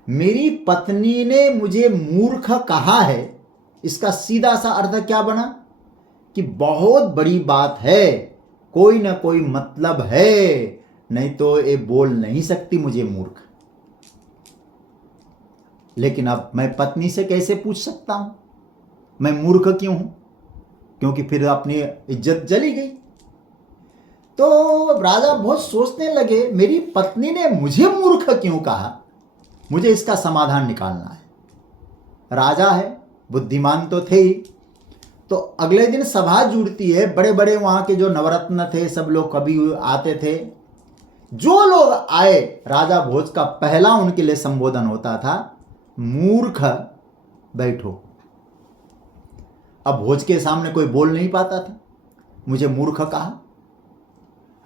मेरी पत्नी ने मुझे मूर्ख कहा है, इसका सीधा सा अर्थ क्या बना कि बहुत बड़ी बात है, कोई ना कोई मतलब है, नहीं तो ये बोल नहीं सकती मुझे मूर्ख। लेकिन अब मैं पत्नी से कैसे पूछ सकता हूं मैं मूर्ख क्यों हूं, क्योंकि फिर अपनी इज्जत चली गई। तो राजा बहुत सोचने लगे, मेरी पत्नी ने मुझे मूर्ख क्यों कहा, मुझे इसका समाधान निकालना है। राजा है, बुद्धिमान तो थे ही। तो अगले दिन सभा जुड़ती है, बड़े बड़े वहां के जो नवरत्न थे सब लोग कभी आते थे। जो लोग आए, राजा भोज का पहला उनके लिए संबोधन होता था, मूर्ख बैठो। अब भोज के सामने कोई बोल नहीं पाता था, मुझे मूर्ख कहा,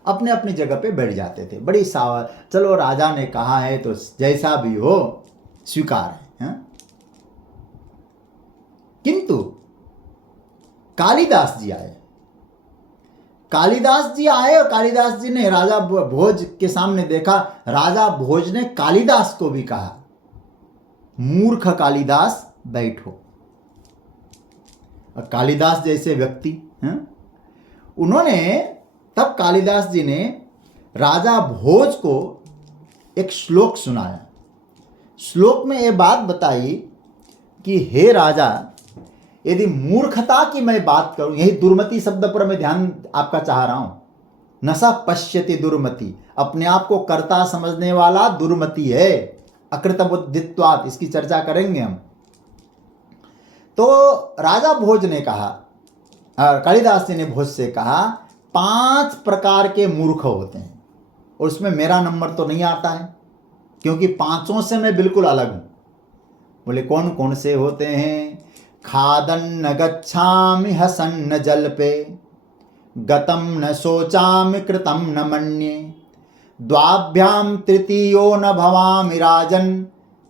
अपने अपनी जगह पे बैठ जाते थे। बड़ी सावर, चलो राजा ने कहा है तो जैसा भी हो स्वीकार है। किंतु कालिदास जी आए। कालिदास जी आए और कालिदास जी ने राजा भोज के सामने देखा। राजा भोज ने कालिदास को भी कहा, मूर्ख कालिदास बैठो। और कालिदास जैसे व्यक्ति उन्होंने, तब कालिदास जी ने राजा भोज को एक श्लोक सुनाया। श्लोक में यह बात बताई कि हे राजा, यदि मूर्खता की मैं बात करूं, यही दुर्मति शब्द पर मैं ध्यान आपका चाह रहा हूं। नसा पश्यति दुर्मति, अपने आप को कर्ता समझने वाला दुर्मति है, अकृत बुद्धित्वात्, इसकी चर्चा करेंगे हम। तो राजा भोज ने कहा, कालिदास जी ने भोज से कहा, 5 प्रकार के मूर्ख होते हैं और उसमें मेरा नंबर तो नहीं आता है, क्योंकि 5 से मैं बिल्कुल अलग हूं। बोले कौन कौन से होते हैं? खादन्न गच्छामि हसन्न जल्पे, गतम न शोचामि कृतम न मन्ये, द्वाभ्याम तृतीयो न भवामि राजन,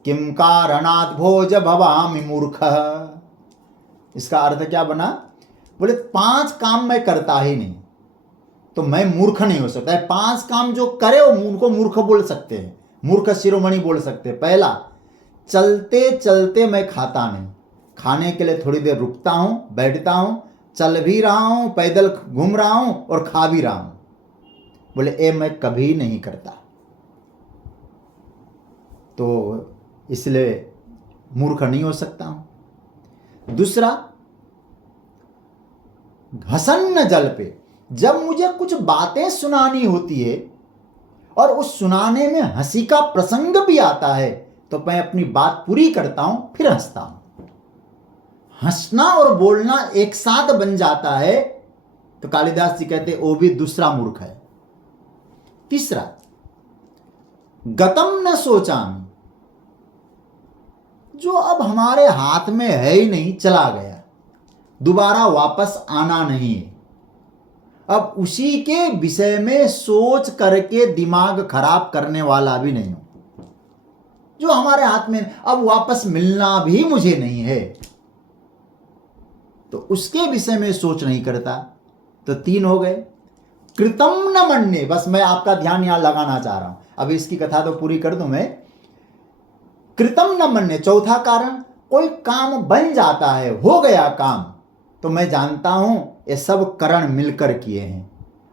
किम कारणात् भोज भवामि मूर्खः। इसका अर्थ क्या बना? बोले 5 काम मैं करता ही नहीं तो मैं मूर्ख नहीं हो सकता है। 5 काम जो करे वो उनको मूर्ख बोल सकते हैं, मूर्ख शिरोमणि बोल सकते हैं। पहला, चलते चलते मैं खाता नहीं, खाने के लिए थोड़ी देर रुकता हूं, बैठता हूं, चल भी रहा हूं, पैदल घूम रहा हूं और खा भी रहा हूं। बोले ये मैं कभी नहीं करता, तो इसलिए मूर्ख नहीं हो सकता हूं। दूसरा, हसन्न जल पे, जब मुझे कुछ बातें सुनानी होती है और उस सुनाने में हंसी का प्रसंग भी आता है तो मैं अपनी बात पूरी करता हूं, फिर हंसता हूं। हंसना और बोलना एक साथ बन जाता है तो कालिदास जी कहते वो भी दूसरा मूर्ख है। तीसरा, गतम न सोचामि, जो अब हमारे हाथ में है ही नहीं, चला गया, दोबारा वापस आना नहीं है, अब उसी के विषय में सोच करके दिमाग खराब करने वाला भी नहीं हूं। जो हमारे हाथ में अब वापस मिलना भी मुझे नहीं है तो उसके विषय में सोच नहीं करता। तो 3 हो गए। कृतम न मन्ये, बस मैं आपका ध्यान यहां लगाना चाह रहा हूं, अब इसकी कथा तो पूरी कर दूं मैं। कृतम न मन्ये, चौथा कारण, कोई काम बन जाता है, हो गया काम, तो मैं जानता हूं ये सब करण मिलकर किए हैं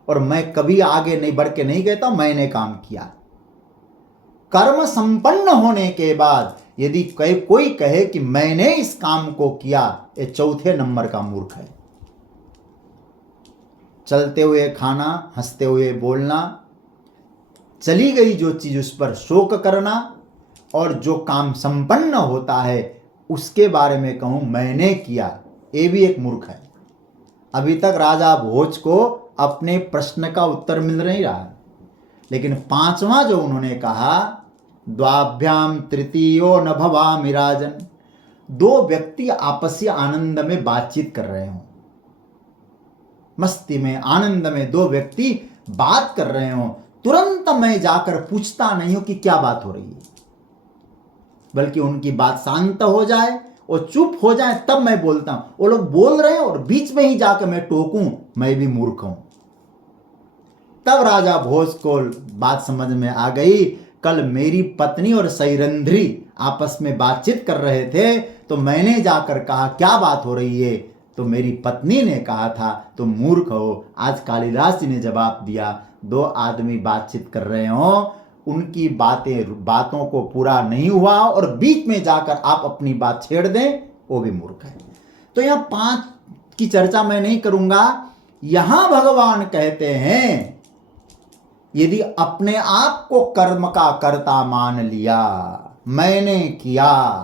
और मैं कभी आगे नहीं बढ़ के नहीं कहता मैंने काम किया। कर्म संपन्न होने के बाद यदि कोई कहे कि मैंने इस काम को किया, ये चौथे नंबर का मूर्ख है। चलते हुए खाना, हंसते हुए बोलना, चली गई जो चीज उस पर शोक करना, और जो काम संपन्न होता है उसके बारे में कहूं मैंने किया, ये भी एक मूर्ख है। अभी तक राजा भोज को अपने प्रश्न का उत्तर मिल नहीं रहा, लेकिन 5वां जो उन्होंने कहा, द्वाभ्याम तृतीयो न भवामि राजन, 2 व्यक्ति आपसी आनंद में बातचीत कर रहे हो, मस्ती में आनंद में 2 व्यक्ति बात कर रहे हो, तुरंत मैं जाकर पूछता नहीं हूं कि क्या बात हो रही है, बल्कि उनकी बात शांत हो जाए, वो चुप हो जाए तब मैं बोलता हूं। वो लोग बोल रहे हैं और बीच में ही जाकर मैं टोकूं, मैं भी मूर्ख हूं। तब राजा भोज को बात समझ में आ गई। कल मेरी पत्नी और सैरंध्री आपस में बातचीत कर रहे थे, तो मैंने जाकर कहा क्या बात हो रही है, तो मेरी पत्नी ने कहा था तुम मूर्ख हो। आज कालिदास जी ने जवाब दिया, दो आदमी बातचीत कर रहे हो, उनकी बातों को पूरा नहीं हुआ और बीच में जाकर आप अपनी बात छेड़ दें, वो भी मूर्ख है। तो यहां 5 की चर्चा मैं नहीं करूंगा। यहां भगवान कहते हैं यदि अपने आप को कर्म का कर्ता मान लिया, मैंने किया,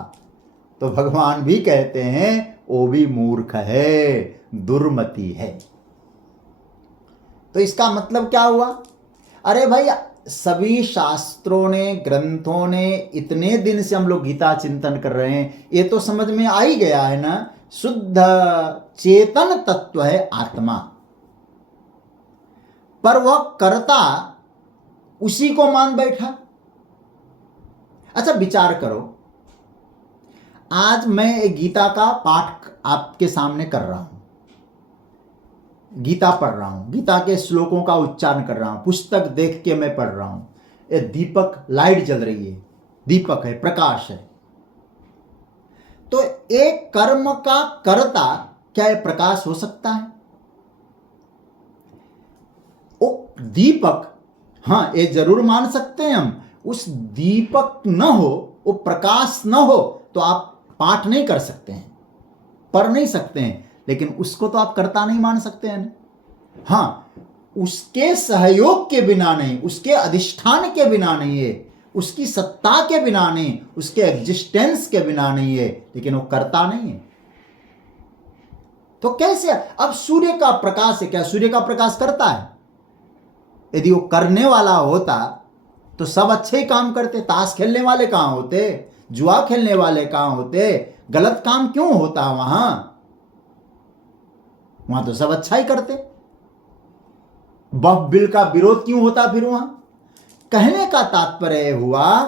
तो भगवान भी कहते हैं वो भी मूर्ख है, दुर्मति है। तो इसका मतलब क्या हुआ? अरे भाई, सभी शास्त्रों ने, ग्रंथों ने, इतने दिन से हम लोग गीता चिंतन कर रहे हैं, ये तो समझ में आ ही गया है ना, शुद्ध चेतन तत्व है आत्मा, पर वह कर्ता उसी को मान बैठा। अच्छा विचार करो, आज मैं एक गीता का पाठ आपके सामने कर रहा हूं, गीता पढ़ रहा हूं, गीता के श्लोकों का उच्चारण कर रहा हूं, पुस्तक देख के मैं पढ़ रहा हूं, ये दीपक, लाइट जल रही है, दीपक है, प्रकाश है। तो एक कर्म का कर्ता क्या ये प्रकाश हो सकता है? वो दीपक, हाँ ये जरूर मान सकते हैं हम, उस दीपक न हो, वो प्रकाश न हो तो आप पाठ नहीं कर सकते हैं, पढ़ नहीं सकते हैं, लेकिन उसको तो आप कर्ता नहीं मान सकते हैं। हाँ, उसके सहयोग के बिना नहीं, उसके अधिष्ठान के बिना नहीं है, उसकी सत्ता के बिना नहीं, उसके एग्जिस्टेंस के बिना नहीं है, लेकिन वो कर्ता नहीं है। तो कैसे? अब सूर्य का प्रकाश है, क्या सूर्य का प्रकाश करता है? यदि वो करने वाला होता तो सब अच्छे ही काम करते। ताश खेलने वाले कहां होते, जुआ खेलने वाले कहां होते, गलत काम क्यों होता वहां तो सब अच्छा ही करते। वक्फ बिल का विरोध क्यों होता फिर वहां? कहने का तात्पर्य हुआ,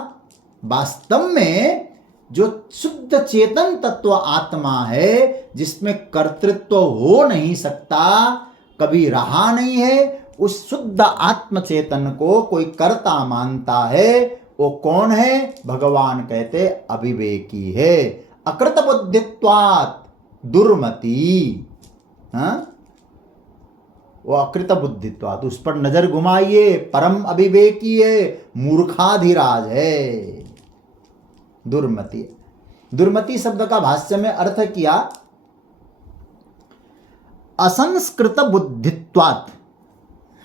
वास्तव में जो शुद्ध चेतन तत्व आत्मा है, जिसमें कर्तृत्व हो नहीं सकता, कभी रहा नहीं है, उस शुद्ध आत्म चेतन को कोई कर्ता मानता है, वो कौन है? भगवान कहते अविवेकी है, अकृत बुद्धित्वात् दुर्मति। वो अकृत बुद्धित्वात्, उस पर नजर घुमाइए, परम अविवेकी है, मूर्खाधिराज है, दुर्मति। दुर्मति शब्द का भाष्य में अर्थ किया असंस्कृत बुद्धित्वात्।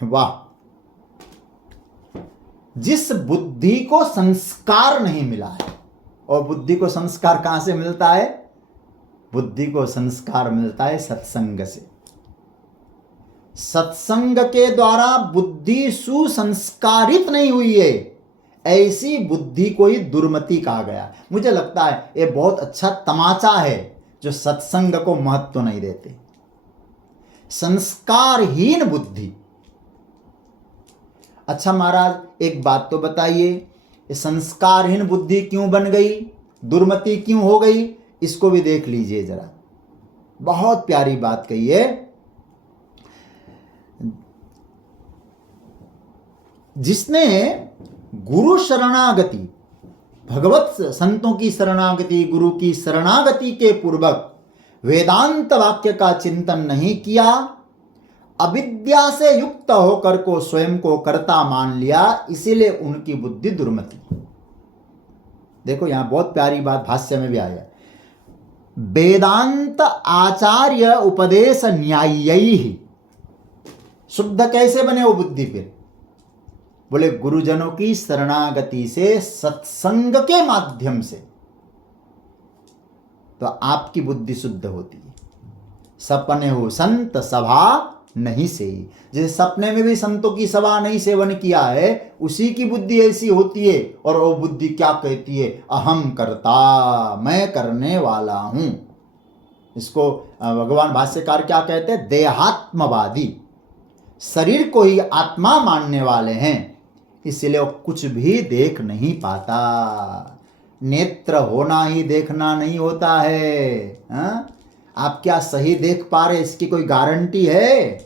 वाह, जिस बुद्धि को संस्कार नहीं मिला है। और बुद्धि को संस्कार कहां से मिलता है? बुद्धि को संस्कार मिलता है सत्संग से। सत्संग के द्वारा बुद्धि सुसंस्कारित नहीं हुई है, ऐसी बुद्धि को ही दुर्मति कहा गया। मुझे लगता है यह बहुत अच्छा तमाचा है जो सत्संग को महत्व नहीं देते। संस्कारहीन बुद्धि। अच्छा महाराज एक बात तो बताइए, संस्कारहीन बुद्धि क्यों बन गई, दुर्मति क्यों हो गई? इसको भी देख लीजिए जरा, बहुत प्यारी बात कही है। जिसने गुरु शरणागति, भगवत संतों की शरणागति, गुरु की शरणागति के पूर्वक वेदांत वाक्य का चिंतन नहीं किया, अविद्या से युक्त होकर को स्वयं को कर्ता मान लिया, इसीलिए उनकी बुद्धि दुर्मति। देखो यहां बहुत प्यारी बात भाष्य में भी आया, वेदांत आचार्य उपदेश न्यायी। शुद्ध कैसे बने वो बुद्धि? फिर बोले गुरुजनों की शरणागति से, सत्संग के माध्यम से, तो आपकी बुद्धि शुद्ध होती है। सपने हो संत सभा नहीं से, जैसे सपने में भी संतों की सभा नहीं सेवन किया है, उसी की बुद्धि ऐसी होती है। और वो बुद्धि क्या कहती है? अहम कर्ता, मैं करने वाला हूं। इसको भगवान भाष्यकार क्या कहते हैं? देहात्मवादी, शरीर को ही आत्मा मानने वाले हैं, इसलिए वो कुछ भी देख नहीं पाता। नेत्र होना ही देखना नहीं होता है। हाँ? आप क्या सही देख पा रहे इसकी कोई गारंटी है?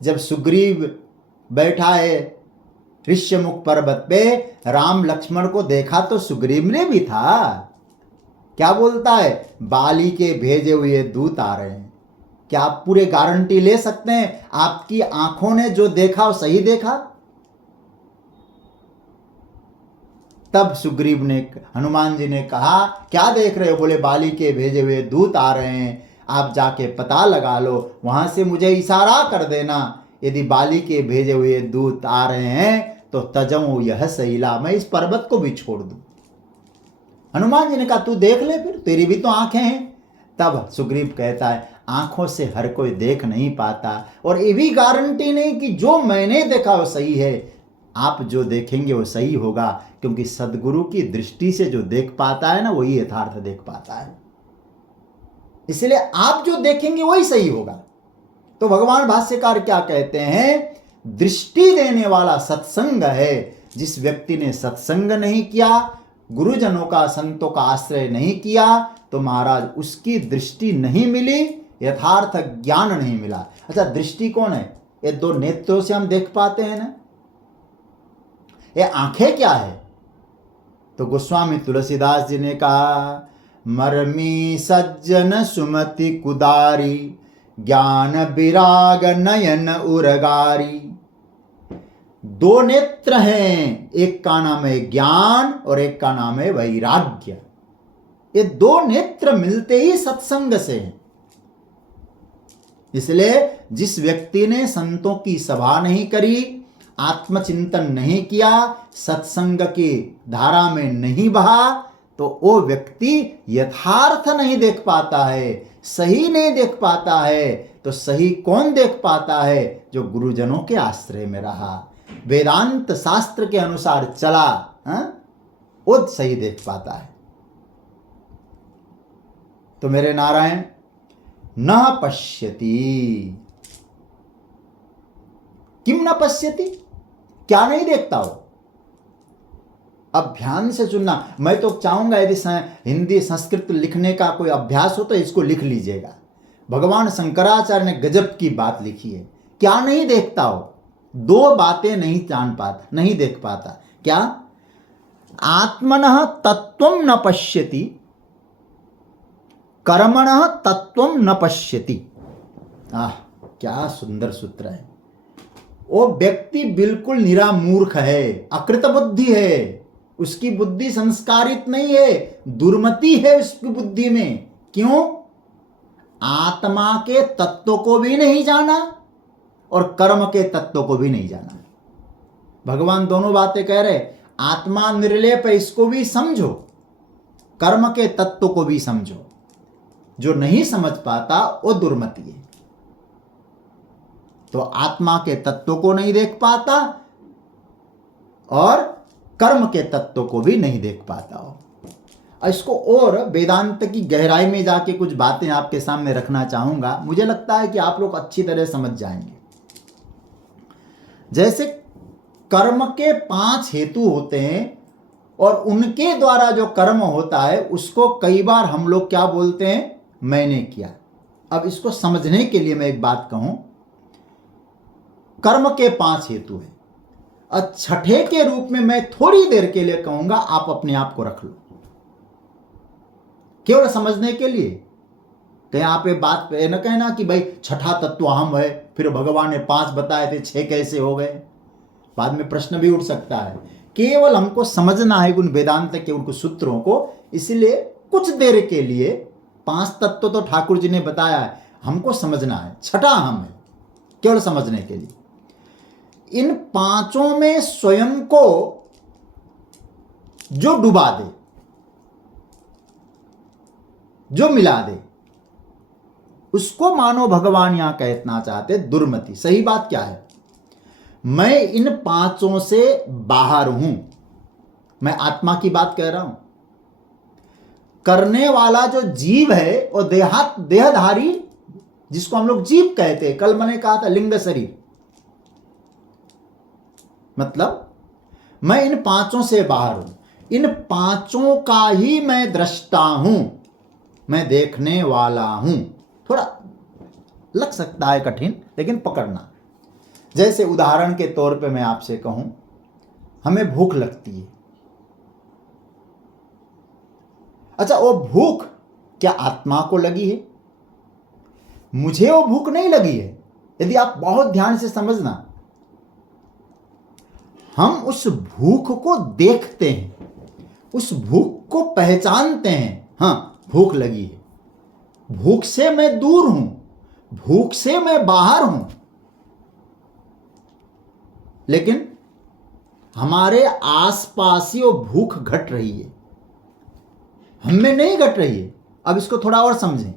जब सुग्रीव बैठा है ऋष्यमुख पर्वत पे, राम लक्ष्मण को देखा तो सुग्रीव ने भी था। क्या बोलता है? बाली के भेजे हुए दूत आ रहे हैं। क्या आप पूरे गारंटी ले सकते हैं आपकी आंखों ने जो देखा वो सही देखा? तब सुग्रीव ने, हनुमान जी ने कहा, क्या देख रहे हो? बोले बाली के भेजे हुए दूत आ रहे हैं, आप जाके पता लगा लो, वहां से मुझे इशारा कर देना, यदि बाली के भेजे हुए दूत आ रहे हैं तो तजऊं यह सैला, मैं इस पर्वत को भी छोड़ दूं। हनुमान जी ने कहा तू देख ले, फिर तेरी भी तो आंखें हैं। तब सुग्रीव कहता है आंखों से हर कोई देख नहीं पाता, और ये भी गारंटी नहीं कि जो मैंने देखा वो सही है। आप जो देखेंगे वो सही होगा, क्योंकि सदगुरु की दृष्टि से जो देख पाता है ना, वही यथार्थ देख पाता है। इसलिए आप जो देखेंगे वही सही होगा। तो भगवान भाष्यकार क्या कहते हैं? दृष्टि देने वाला सत्संग है। जिस व्यक्ति ने सत्संग नहीं किया, गुरुजनों का, संतों का आश्रय नहीं किया, तो महाराज उसकी दृष्टि नहीं मिली, यथार्थ ज्ञान नहीं मिला। अच्छा, दृष्टि कौन है? ये दो नेत्रों से हम देख पाते हैं ना, ये आंखें क्या है? तो गोस्वामी तुलसीदास जी ने कहा, मरमी सज्जन सुमति कुदारी, ज्ञान विराग नयन उरगारी। दो नेत्र हैं, एक का नाम है ज्ञान और एक का नाम है वैराग्य। ये दो नेत्र मिलते ही सत्संग से हैं। इसलिए जिस व्यक्ति ने संतों की सभा नहीं करी, आत्मचिंतन नहीं किया, सत्संग की धारा में नहीं बहा, तो वो व्यक्ति यथार्थ नहीं देख पाता है, सही नहीं देख पाता है। तो सही कौन देख पाता है? जो गुरुजनों के आश्रय में रहा, वेदांत शास्त्र के अनुसार चला, वो सही देख पाता है। तो मेरे नारायण, न पश्यति, किम न पश्यति, क्या नहीं देखता हो? अब ध्यान से सुनना। मैं तो चाहूंगा यदि हिंदी संस्कृत लिखने का कोई अभ्यास हो तो इसको लिख लीजिएगा। भगवान शंकराचार्य ने गजब की बात लिखी है। क्या नहीं देखता हो? दो बातें नहीं जान पाता, नहीं देख पाता। क्या? आत्मनः तत्वं न पश्यति, कर्मणः तत्वं न पश्यति। क्या सुंदर सूत्र है। वो व्यक्ति बिल्कुल निरा मूर्ख है, अकृत बुद्धि है, उसकी बुद्धि संस्कारित नहीं है, दुर्मति है उसकी बुद्धि में। क्यों? आत्मा के तत्व को भी नहीं जाना और कर्म के तत्व को भी नहीं जाना। भगवान दोनों बातें कह रहे, आत्मा निर्लेप है, इसको भी समझो, कर्म के तत्व को भी समझो। जो नहीं समझ पाता वो दुर्मति है। तो आत्मा के तत्व को नहीं देख पाता और कर्म के तत्व को भी नहीं देख पाता हो। इसको और वेदांत की गहराई में जाके कुछ बातें आपके सामने रखना चाहूंगा। मुझे लगता है कि आप लोग अच्छी तरह समझ जाएंगे। जैसे कर्म के 5 हेतु होते हैं और उनके द्वारा जो कर्म होता है उसको कई बार हम लोग क्या बोलते हैं? मैंने किया। अब इसको समझने के लिए मैं एक बात कहूं, कर्म के 5 हेतु हैं और छठे के रूप में मैं थोड़ी देर के लिए कहूंगा, आप अपने आप को रख लो, केवल समझने के लिए। कहीं आप ये बात न कहना कि भाई छठा तत्व अहम है, फिर भगवान ने 5 बताए थे, 6 कैसे हो गए? बाद में प्रश्न भी उठ सकता है। केवल हमको समझना है उन वेदांत के उनको सूत्रों को। इसलिए कुछ देर के लिए 5 तत्व तो ठाकुर जी ने बताया है, हमको समझना है। छठा अहम है, केवल समझने के लिए। इन 5 में स्वयं को जो डुबा दे, जो मिला दे, उसको मानो भगवान यहां कहना चाहते दुर्मति। सही बात क्या है? मैं इन 5 से बाहर हूं। मैं आत्मा की बात कह रहा हूं। करने वाला जो जीव है वो देहधारी, जिसको हम लोग जीव कहते हैं। कल मैंने कहा था लिंग शरीर, मतलब मैं इन 5 से बाहर हूं। इन पांचों का ही मैं दृष्टा हूं, मैं देखने वाला हूं। थोड़ा लग सकता है कठिन, लेकिन पकड़ना। जैसे उदाहरण के तौर पे मैं आपसे कहूं, हमें भूख लगती है। अच्छा, वो भूख क्या आत्मा को लगी है? मुझे वो भूख नहीं लगी है। यदि आप बहुत ध्यान से समझना, हम उस भूख को देखते हैं, उस भूख को पहचानते हैं। हाँ, भूख लगी है, भूख से मैं दूर हूं, भूख से मैं बाहर हूं, लेकिन हमारे आसपास ही वो भूख घट रही है, हमें नहीं घट रही है। अब इसको थोड़ा और समझें।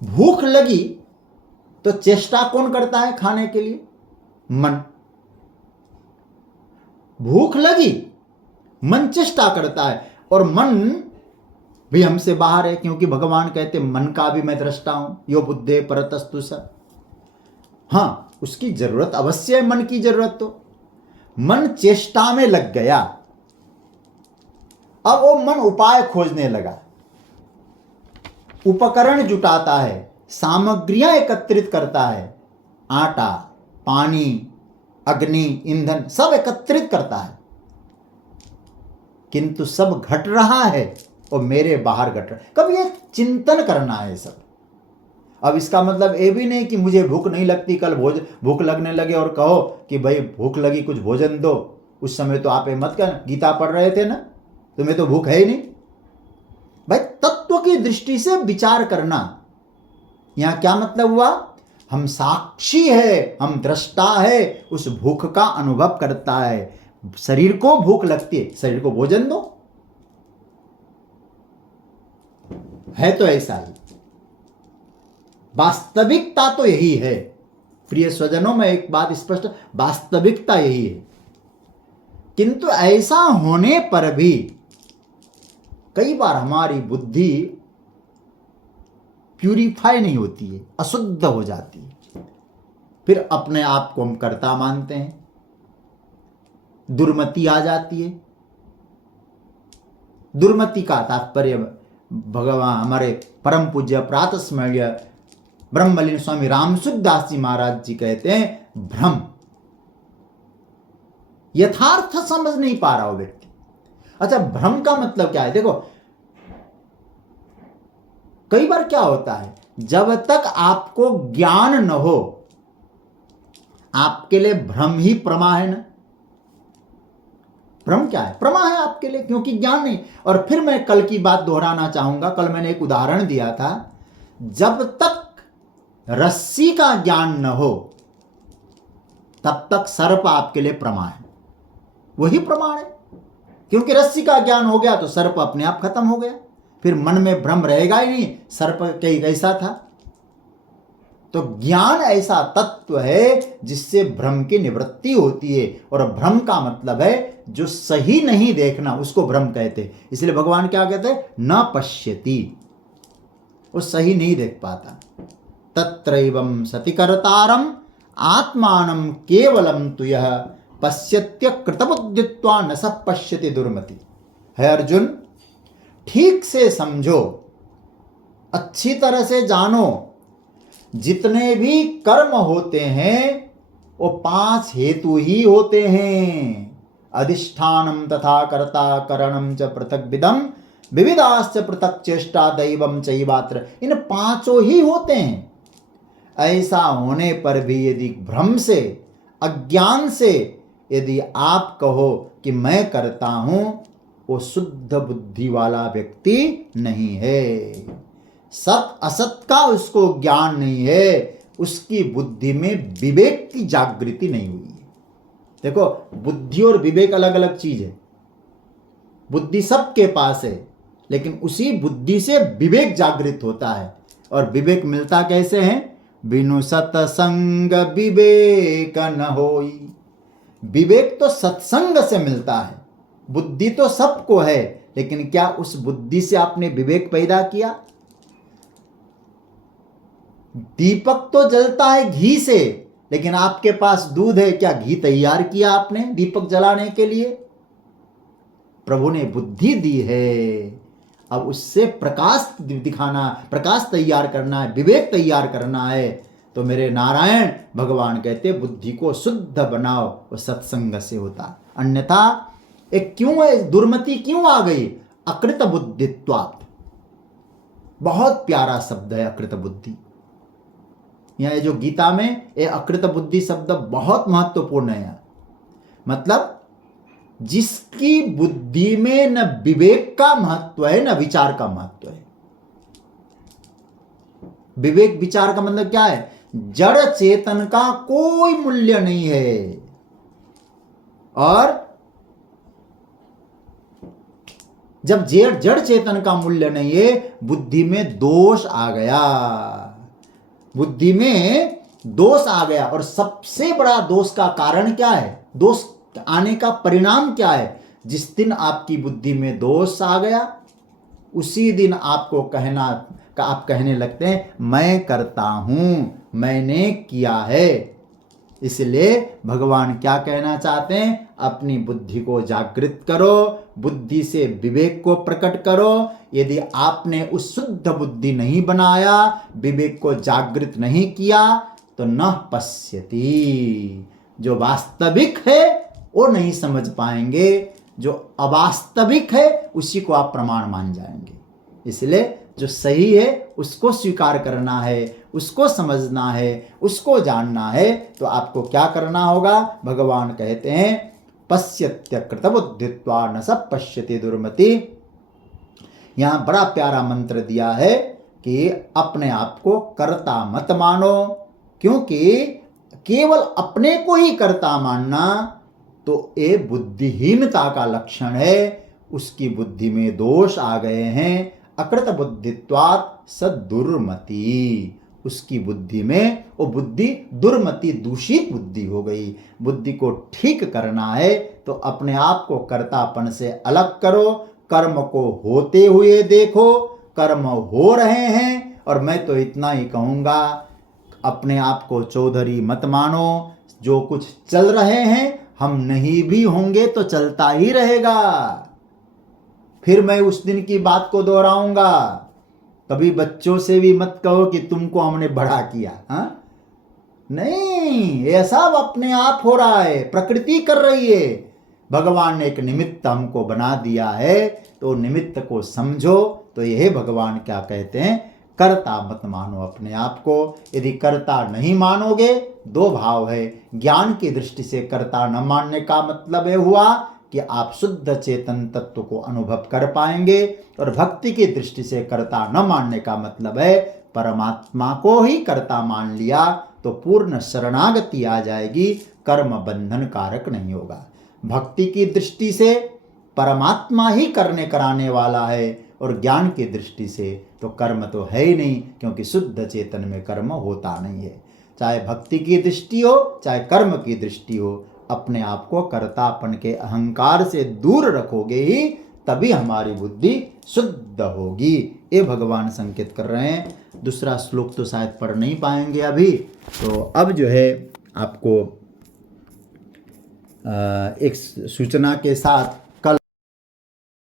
भूख लगी तो चेष्टा कौन करता है खाने के लिए? मन। भूख लगी, मन चेष्टा करता है, और मन भी हमसे बाहर है, क्योंकि भगवान कहते मन का भी मैं दृष्टा हूं, यो बुद्धे परतस्तु स। हाँ, उसकी जरूरत अवश्य है, मन की जरूरत। तो मन चेष्टा में लग गया, अब वो मन उपाय खोजने लगा, उपकरण जुटाता है, सामग्रियां एकत्रित करता है, आटा, पानी, अग्नि, ईंधन सब एकत्रित करता है, किंतु सब घट रहा है और मेरे बाहर घट रहा है। कभी एक चिंतन करना है सब। अब इसका मतलब ये भी नहीं कि मुझे भूख नहीं लगती, कल भूख लगने लगे और कहो कि भाई भूख लगी कुछ भोजन दो। उस समय तो आप ये मत कहना, गीता पढ़ रहे थे ना, तुम्हें तो भूख है ही नहीं। भाई तत्व की दृष्टि से विचार करना। यहां क्या मतलब हुआ? हम साक्षी है, हम दृष्टा है, उस भूख का अनुभव करता है। शरीर को भूख लगती है, शरीर को भोजन दो, है तो ऐसा ही। वास्तविकता तो यही है प्रिय स्वजनों, में एक बात स्पष्ट, वास्तविकता यही है। किंतु ऐसा होने पर भी कई बार हमारी बुद्धि प्यूरिफाई नहीं होती है, अशुद्ध हो जाती है। फिर अपने आप को हम कर्ता मानते हैं, दुर्मति आ जाती है। दुर्मति का तात्पर्य भगवान हमारे परम पूज्य प्रातस्मरणीय ब्रह्मलीन स्वामी रामसुखदास जी महाराज जी कहते हैं, भ्रम। यथार्थ समझ नहीं पा रहा हो व्यक्ति। अच्छा, भ्रम का मतलब क्या है? देखो, कई बार क्या होता है, जब तक आपको ज्ञान न हो, आपके लिए भ्रम ही प्रमा है ना। भ्रम क्या है? प्रमा है आपके लिए, क्योंकि ज्ञान नहीं। और फिर मैं कल की बात दोहराना चाहूंगा। कल मैंने एक उदाहरण दिया था, जब तक रस्सी का ज्ञान न हो तब तक सर्प आपके लिए प्रमा है, वही प्रमाण है। क्योंकि रस्सी का ज्ञान हो गया तो सर्प अपने आप खत्म हो गया, फिर मन में भ्रम रहेगा ही नहीं, सर्प कैसा था। तो ज्ञान ऐसा तत्व है जिससे भ्रम की निवृत्ति होती है। और भ्रम का मतलब है जो सही नहीं देखना, उसको भ्रम कहते हैं। इसलिए भगवान क्या कहते हैं? न पश्यति, वो सही नहीं देख पाता। तत्रैवं सति कर्तारम आत्मानं केवलम तु यः पश्यत्य कृतबुद्धित्वा न स पश्यति दुर्मति। है अर्जुन, ठीक से समझो, अच्छी तरह से जानो, जितने भी कर्म होते हैं वो 5 हेतु ही होते हैं। अधिष्ठानम तथा कर्ता करणम च पृथक विदम विविधाश्च पृथक चेष्टा दैवम चैवात्र। इन 5 ही होते हैं। ऐसा होने पर भी यदि भ्रम से, अज्ञान से यदि आप कहो कि मैं करता हूं, वो शुद्ध बुद्धि वाला व्यक्ति नहीं है। सत असत का उसको ज्ञान नहीं है, उसकी बुद्धि में विवेक की जागृति नहीं हुई है। देखो, बुद्धि और विवेक अलग अलग चीज है। बुद्धि सबके पास है, लेकिन उसी बुद्धि से विवेक जागृत होता है। और विवेक मिलता कैसे है? बिनु सत्संग विवेक न होई। विवेक तो सत्संग से मिलता है। बुद्धि तो सबको है, लेकिन क्या उस बुद्धि से आपने विवेक पैदा किया? दीपक तो जलता है घी से, लेकिन आपके पास दूध है, क्या घी तैयार किया आपने दीपक जलाने के लिए? प्रभु ने बुद्धि दी है, अब उससे प्रकाश दिखाना, प्रकाश तैयार करना है, विवेक तैयार करना है। तो मेरे नारायण भगवान कहते बुद्धि को शुद्ध बनाओ, वो सत्संग से होता, अन्यथा एक क्यों है, दुर्मति क्यों आ गई? अकृत बुद्धित्वात्। बहुत प्यारा शब्द है अकृत बुद्धि। यह जो गीता में ये अकृत बुद्धि शब्द बहुत महत्वपूर्ण है। मतलब जिसकी बुद्धि में न विवेक का महत्व है न विचार का महत्व है। विवेक विचार का मतलब क्या है? जड़ चेतन का कोई मूल्य नहीं है, और जब जड़ चेतन का मूल्य नहीं है, बुद्धि में दोष आ गया, बुद्धि में दोष आ गया। और सबसे बड़ा दोष का कारण क्या है? दोष आने का परिणाम क्या है? जिस दिन आपकी बुद्धि में दोष आ गया, उसी दिन आपको आप कहने लगते हैं मैं करता हूं, मैंने किया है। इसलिए भगवान क्या कहना चाहते हैं? अपनी बुद्धि को जागृत करो, बुद्धि से विवेक को प्रकट करो। यदि आपने उस शुद्ध बुद्धि नहीं बनाया, विवेक को जागृत नहीं किया, तो न पश्यति, जो वास्तविक है वो नहीं समझ पाएंगे, जो अवास्तविक है उसी को आप प्रमाण मान जाएंगे। इसलिए जो सही है उसको स्वीकार करना है, उसको समझना है, उसको जानना है। तो आपको क्या करना होगा? भगवान कहते हैं पश्यत्यकृत बुद्धित्वा न स पश्यति दुर्मति। यहां बड़ा प्यारा मंत्र दिया है कि अपने आप को कर्ता मत मानो, क्योंकि केवल अपने को ही कर्ता मानना तो ये बुद्धिहीनता का लक्षण है। उसकी बुद्धि में दोष आ गए हैं। अकृत बुद्धित्वात् स दुर्मति, उसकी बुद्धि में वो बुद्धि दुर्मति, दूषित बुद्धि हो गई। बुद्धि को ठीक करना है तो अपने आप को कर्तापन से अलग करो, कर्म को होते हुए देखो, कर्म हो रहे हैं। और मैं तो इतना ही कहूँगा, अपने आप को चौधरी मत मानो। जो कुछ चल रहे हैं, हम नहीं भी होंगे तो चलता ही रहेगा। फिर मैं उस दिन की बात को दोहराऊंगा, कभी बच्चों से भी मत कहो कि तुमको हमने बड़ा किया। हाँ, नहीं, ये सब अपने आप हो रहा है, प्रकृति कर रही है। भगवान ने एक निमित्त हमको बना दिया है, तो निमित्त को समझो। तो यह भगवान क्या कहते हैं? कर्ता मत मानो अपने आप को। यदि कर्ता नहीं मानोगे, दो भाव है। ज्ञान की दृष्टि से कर्ता न मानने का मतलब ये हुआ कि आप शुद्ध चेतन तत्व को अनुभव कर पाएंगे, और भक्ति की दृष्टि से कर्ता न मानने का मतलब है परमात्मा को ही कर्ता मान लिया तो पूर्ण शरणागति आ जाएगी, कर्म बंधन कारक नहीं होगा। भक्ति की दृष्टि से परमात्मा ही करने कराने वाला है, और ज्ञान की दृष्टि से तो कर्म तो है ही नहीं, क्योंकि शुद्ध चेतन में कर्म होता नहीं है। चाहे भक्ति की दृष्टि हो, चाहे कर्म की दृष्टि हो, अपने आप को कर्तापन के अहंकार से दूर रखोगे ही तभी हमारी बुद्धि शुद्ध होगी। ये भगवान संकेत कर रहे हैं। दूसरा श्लोक तो शायद पढ़ नहीं पाएंगे अभी, तो अब जो है आपको एक सूचना के साथ